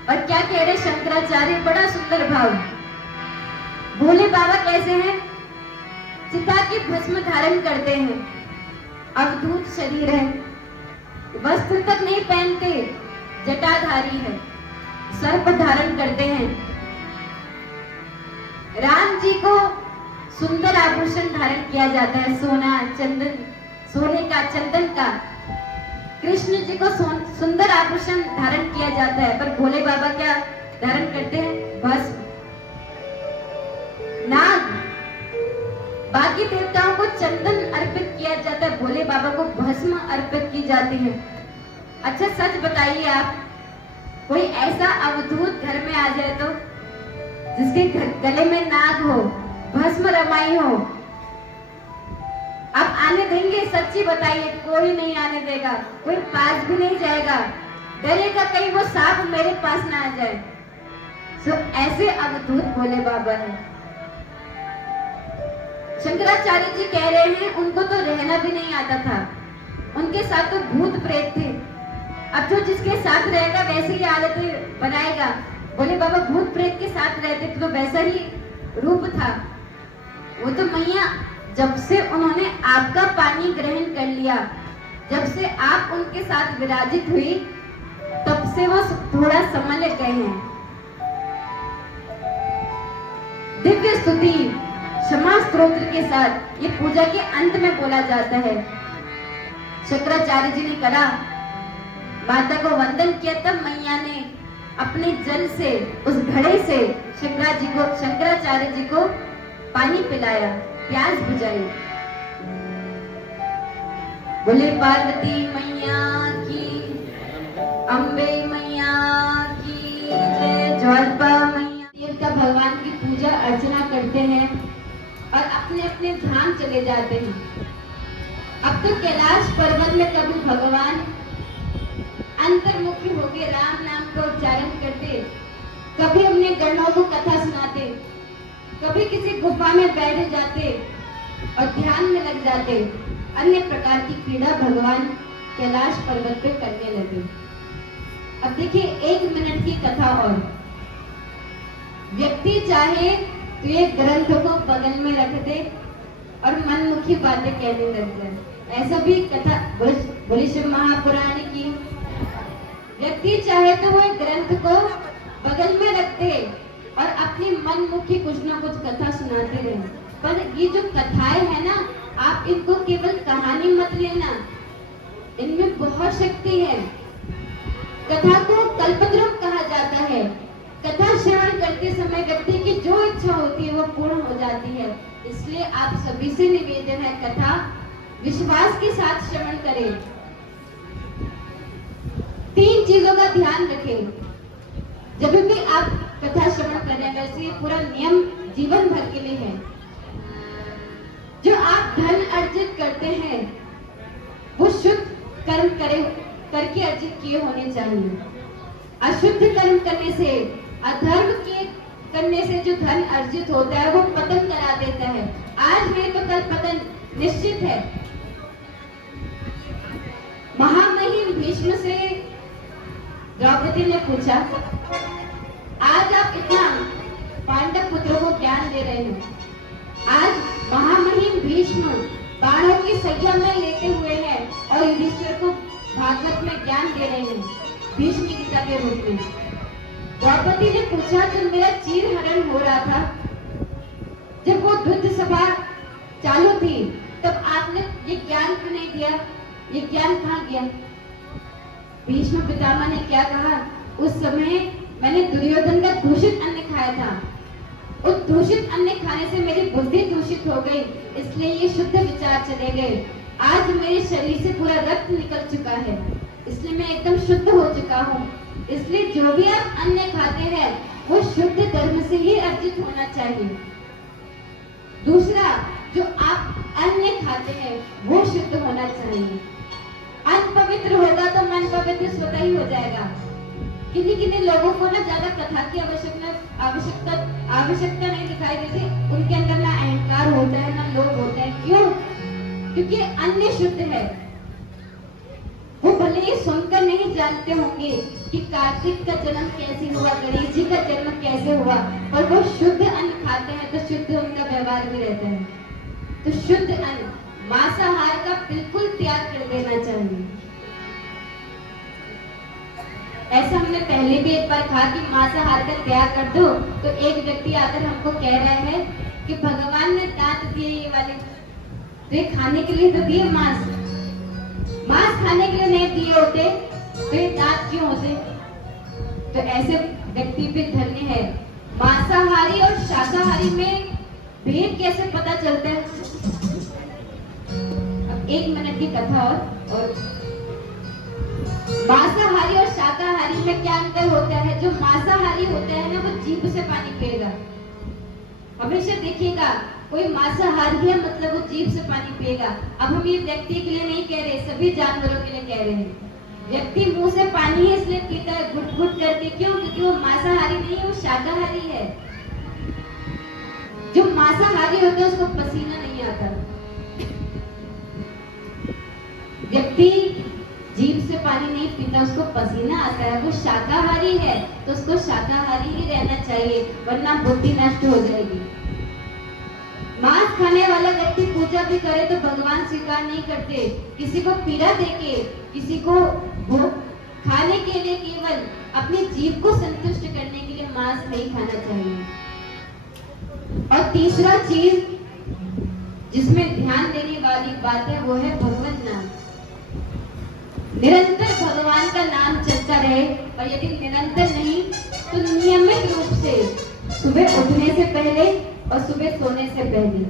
और क्या कह रहे शंकराचार्य? बड़ा सुंदर भाव। भोले बाबा कैसे हैं? चिता की भस्म धारण करते हैं, अवधूत शरीर है, वस्त्र तक नहीं पहनते, जटाधारी है, सर्प धारण करते हैं। राम जी को सुंदर आभूषण धारण किया जाता है, सोना चंदन, सोने का, चंदन का। कृष्ण जी को सुंदर आभूषण धारण किया जाता है, पर भोले बाबा क्या धारण करते हैं? भस्म। नाग, बाकी देवताओं को चंदन अर्पित किया जाता है, भोले बाबा को भस्म अर्पित की जाती है। अच्छा सच बताइए आप, कोई ऐसा अवधूत घर में आ जाए तो, जिसके गले में नाग हो, भस्म रमाई हो, आप आने देंगे? सच्ची बताइए। कोई नहीं आने देगा, कोई पास भी नहीं जाएगा, डरेगा कहीं वो सांप मेरे पास ना आ जाए। सो ऐसे अवधूत भोले बाबा हैं। शंकराचार्य जी कह रहे हैं उनको तो रहना भी नहीं आता था, उनके साथ तो भूत प्रेत थे। अब जो जिसके साथ रहेगा वैसे ही हालत बनाएगा। भोले बाबा भूत प्रेत के साथ रहते तो वैसा ही रूप था। वो तो मैया जब से उन्होंने आपका पानी ग्रहण कर लिया, जब से आप उनके साथ विराजित हुई, तब से वो थोड़ा संभल गए हैं। दिव्य स्तुति क्षमा स्तोत्र के साथ ये पूजा के अंत में बोला जाता है। शंकराचार्य जी ने करा, माता को वंदन किया, तब मैया ने अपने जल से, उस घड़े से शंकराचार्य जी को पानी पिलाया, प्यास बुझाई। बोले पार्वती मैया की, अम्बे मैया की जय, ज्वालपा मैया। देवता भगवान की पूजा अर्चना करते हैं और अपने अपने धाम चले जाते हैं। अब तो कैलाश पर्वत में कभी भगवान अंतर्मुखी होकर राम नाम का उच्चारण करते, कभी अपने गणों को कथा सुनाते, कभी किसी गुफा में बैठ जाते और ध्यान में लग जाते। अन्य प्रकार की क्रीड़ा भगवान कैलाश पर्वत पे करने लगे। अब देखिए 1 मिनट की कथा और। व्यक्ति चाहे तो ये ग्रंथ को बगल में रख दे और मनमुखी बातें कहने लग जाए। ऐसा भी कथा बोले शिव महापुराण की। व्यक्ति चाहे तो वो ग्रंथ को बगल में रखते और अपनी मनमुखी कुछ ना कुछ कथा सुनाते रहे। पर ये जो कथाएं है ना, आप इनको केवल कहानी मत लेना, इनमें बहुत शक्ति है। कथा को कल्पद्रुम कहा जाता है। कथा श्रवण करते समय व्यक्ति की जो इच्छा होती है वो पूर्ण हो जाती है। इसलिए आप सभी से निवेदन है, कथा विश्वास के साथ श्रवण करें। 3 चीजों का ध्यान रखें जब भी आप कथा श्रवण कर रहे हैं। वैसे ये पूरा नियम जीवन भर के लिए है। जो आप धन अर्जित करते हैं वो शुद्ध कर्म करके अर्जित किए होने चाहिए। अशुद्ध कर्म करने से, अधर्म के करने से जो धन अर्जित होता है वो पतन करा देता है। आज नहीं तो कल पतन निश्चित है। महामहिम भीष्म से द्रौपदी ने पूछा, आज आप इतना पांडव पुत्रों को ज्ञान दे रहे हैं। आज महामहिम भीष्म बाणों की सैया में लेटे हुए हैं और युधिष्ठिर को भागवत में ज्ञान दे रहे हैं भीष्म गीता के रूप में। द्रौपदी ने पूछा, जब मेरा चीर हरण हो रहा था, जब वो युद्ध सभा चालू थी, तब आपने ये ज्ञान क्यों नहीं दिया? ये ज्ञान कहाँ गया? भीष्म पितामह ने क्या कहा, उस समय मैंने दुर्योधन का दूषित अन्न खाया था। उस दूषित अन्न खाने से मेरी बुद्धि दूषित हो गई, इसलिए ये शुद्ध विचार चले गए। आज मेरे शरीर से पूरा रक्त निकल चुका है, इसलिए मैं एकदम शुद्ध हो चुका हूँ। इसलिए जो भी आप अन्न खाते हैं वो शुद्ध धर्म से ही अर्जित होना चाहिए। दूसरा, जो आप अन्न खाते हैं वो शुद्ध होना चाहिए। अन्न पवित्र होगा तो मन पवित्र स्वतः ही हो जाएगा। किन्हीं लोगों को ना ज्यादा कथा की आवश्यकता नहीं दिखाई देती। उनके अंदर ना अहंकार होता है ना लोभ होता है। क्यों? क्योंकि अन्न शुद्ध है। वो भले ही सुनकर नहीं जानते होंगे कि कार्तिक का जन्म कैसे हुआ, गणेश जी का जन्म कैसे हुआ, पर वो शुद्ध अन्न खाते हैं तो शुद्ध उनका व्यवहार भी रहता है। तो शुद्ध अन्न, मांसाहार का बिल्कुल त्याग कर देना चाहिए। ऐसा हमने पहले भी एक बार कहा कि मांसाहार का त्याग कर दो, तो एक व्यक्ति आकर हमको कह रहा है कि भगवान ने दांत दिए ये वाले, तो ये खाने के लिए तो दिए, मांस खाने के लिए नहीं दिए होते तो ये दांत क्यों होते? तो ऐसे व्यक्ति पे धन्य है। मांसाहारी और शाकाहारी में भेद कैसे पता चलता है? अब 1 मिनट की कथा और मांसाहारी और शाकाहारी में क्या अंतर होता है? जो मांसाहारी होता है ना वो जीभ से पानी पिएगा। हमेशा देखिएगा, कोई मांसाहारी है मतलब वो जीभ से पानी पिएगा। अब हम ये व्यक्ति के लिए नहीं कह रहे, सभी जानवरों के लिए कह रहे हैं। व्यक्ति मुंह से पानी इसलिए पीता है घुट घुट करके, क्यों? क्योंकि वो मांसाहारी नहीं है, वो शाकाहारी है। जो मांसाहारी होता है उसको पसीना नहीं आता। व्यक्ति जीभ से पानी नहीं पीता, उसको पसीना आता है, वो शाकाहारी है, तो उसको शाकाहारी ही रहना चाहिए, वरना बुद्धि नष्ट हो जाएगी। मांस खाने वाला व्यक्ति पूजा भी करे तो भगवान स्वीकार नहीं करते। किसी को पीड़ा देके, किसी को भोग खाने के लिए, केवल अपनी जीभ को संतुष्ट करने के लिए मांस नहीं खाना चाहिए। और तीसरा चीज जिसमें ध्यान देने वाली बात है वो है भगवत नाम। निरंतर भगवान का नाम चलता रहे, और यदि निरंतर नहीं तो नियमित रूप से सुबह उठने से पहले और सुबह सोने से पहले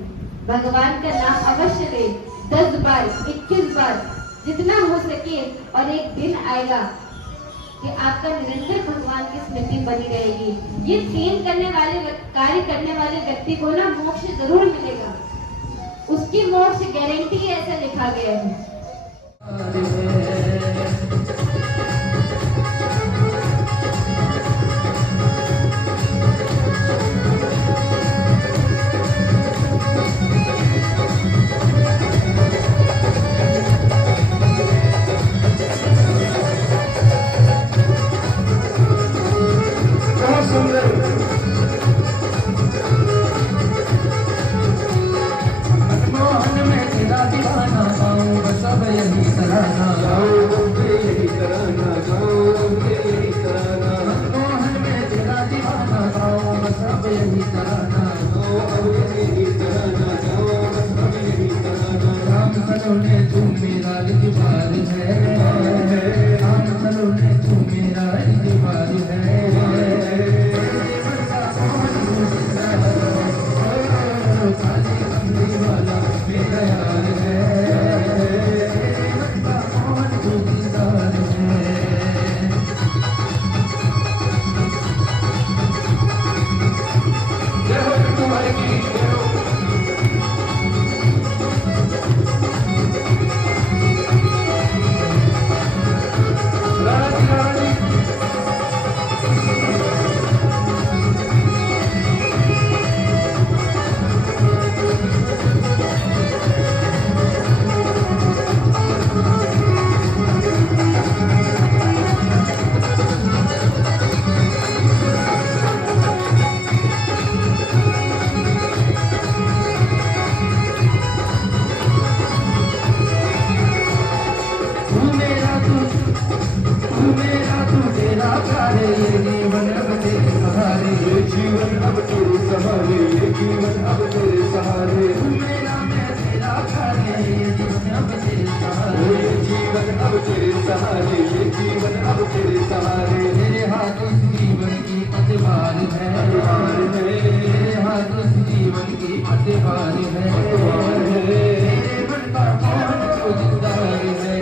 भगवान का नाम अवश्य ले। 10 बार, 21 बार, जितना हो सके। और एक दिन आएगा कि आपका निरंतर भगवान की स्मृति बनी रहेगी। ये 3 कार्य करने वाले व्यक्ति को ना मोक्ष जरूर मिलेगा। उसकी मोक्ष गारंटी है, ऐसा लिखा गया है। मनमोहन में तेरा दीवाना पाऊं, बस अब यही सराहना। जीवन अब तेरे सहारे, ये जीवन अब तेरे सहारे, मेरा मैं तेरा खाने, ये जीवन अब तेरे सहारे, ये जीवन अब तेरे सहारे, ये जीवन अब तेरे सहारे। तेरे हाथों से जीवन की पतवार है, पतवार है, तेरे हाथों से जीवन की पतवार है, पतवार है। तेरे मन का कौन फौजदार है,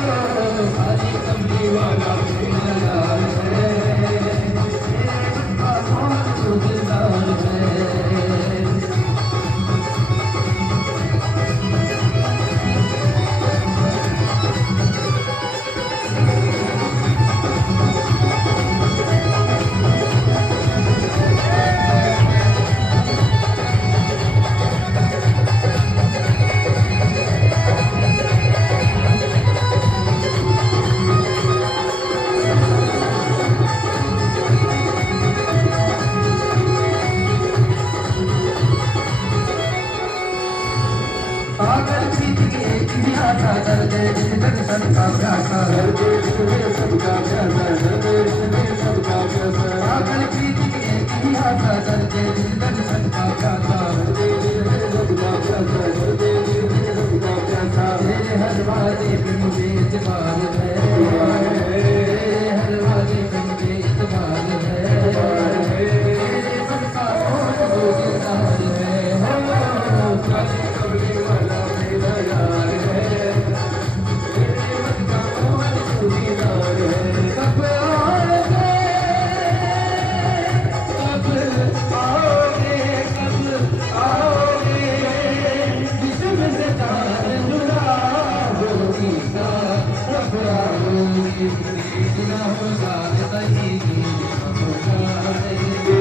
ओ खाली कमली वाला मेरा यार है, तेरे मन का कौन फौजदार है। पागल प्रीत के दुनिया का दर्द जिंदग सबका प्यासा, दर्द इसमें सबका प्यासा, दर्द इसमें सबका प्यासा, पागल प्रीत के दुनिया का दर्द जिंदग सबका प्यासा, दर्द इसमें सबका प्यासा, दर्द इसमें सबका प्यासा। तेरे हर वादे पे मुझे इतबार है, तेरे हर वादे पे मुझे इतबार है, तेरे मन का कौन रोज़गार है, हो खाली कमली वाला मेरा यार है, तेरे मन का कौन चूड़ीदार है। कब आओगे, कब आओगे, कब आओगे, जिस्म से तार जुड़ा होगी ना, कब आओगे, इतना होगा नहीं होगा।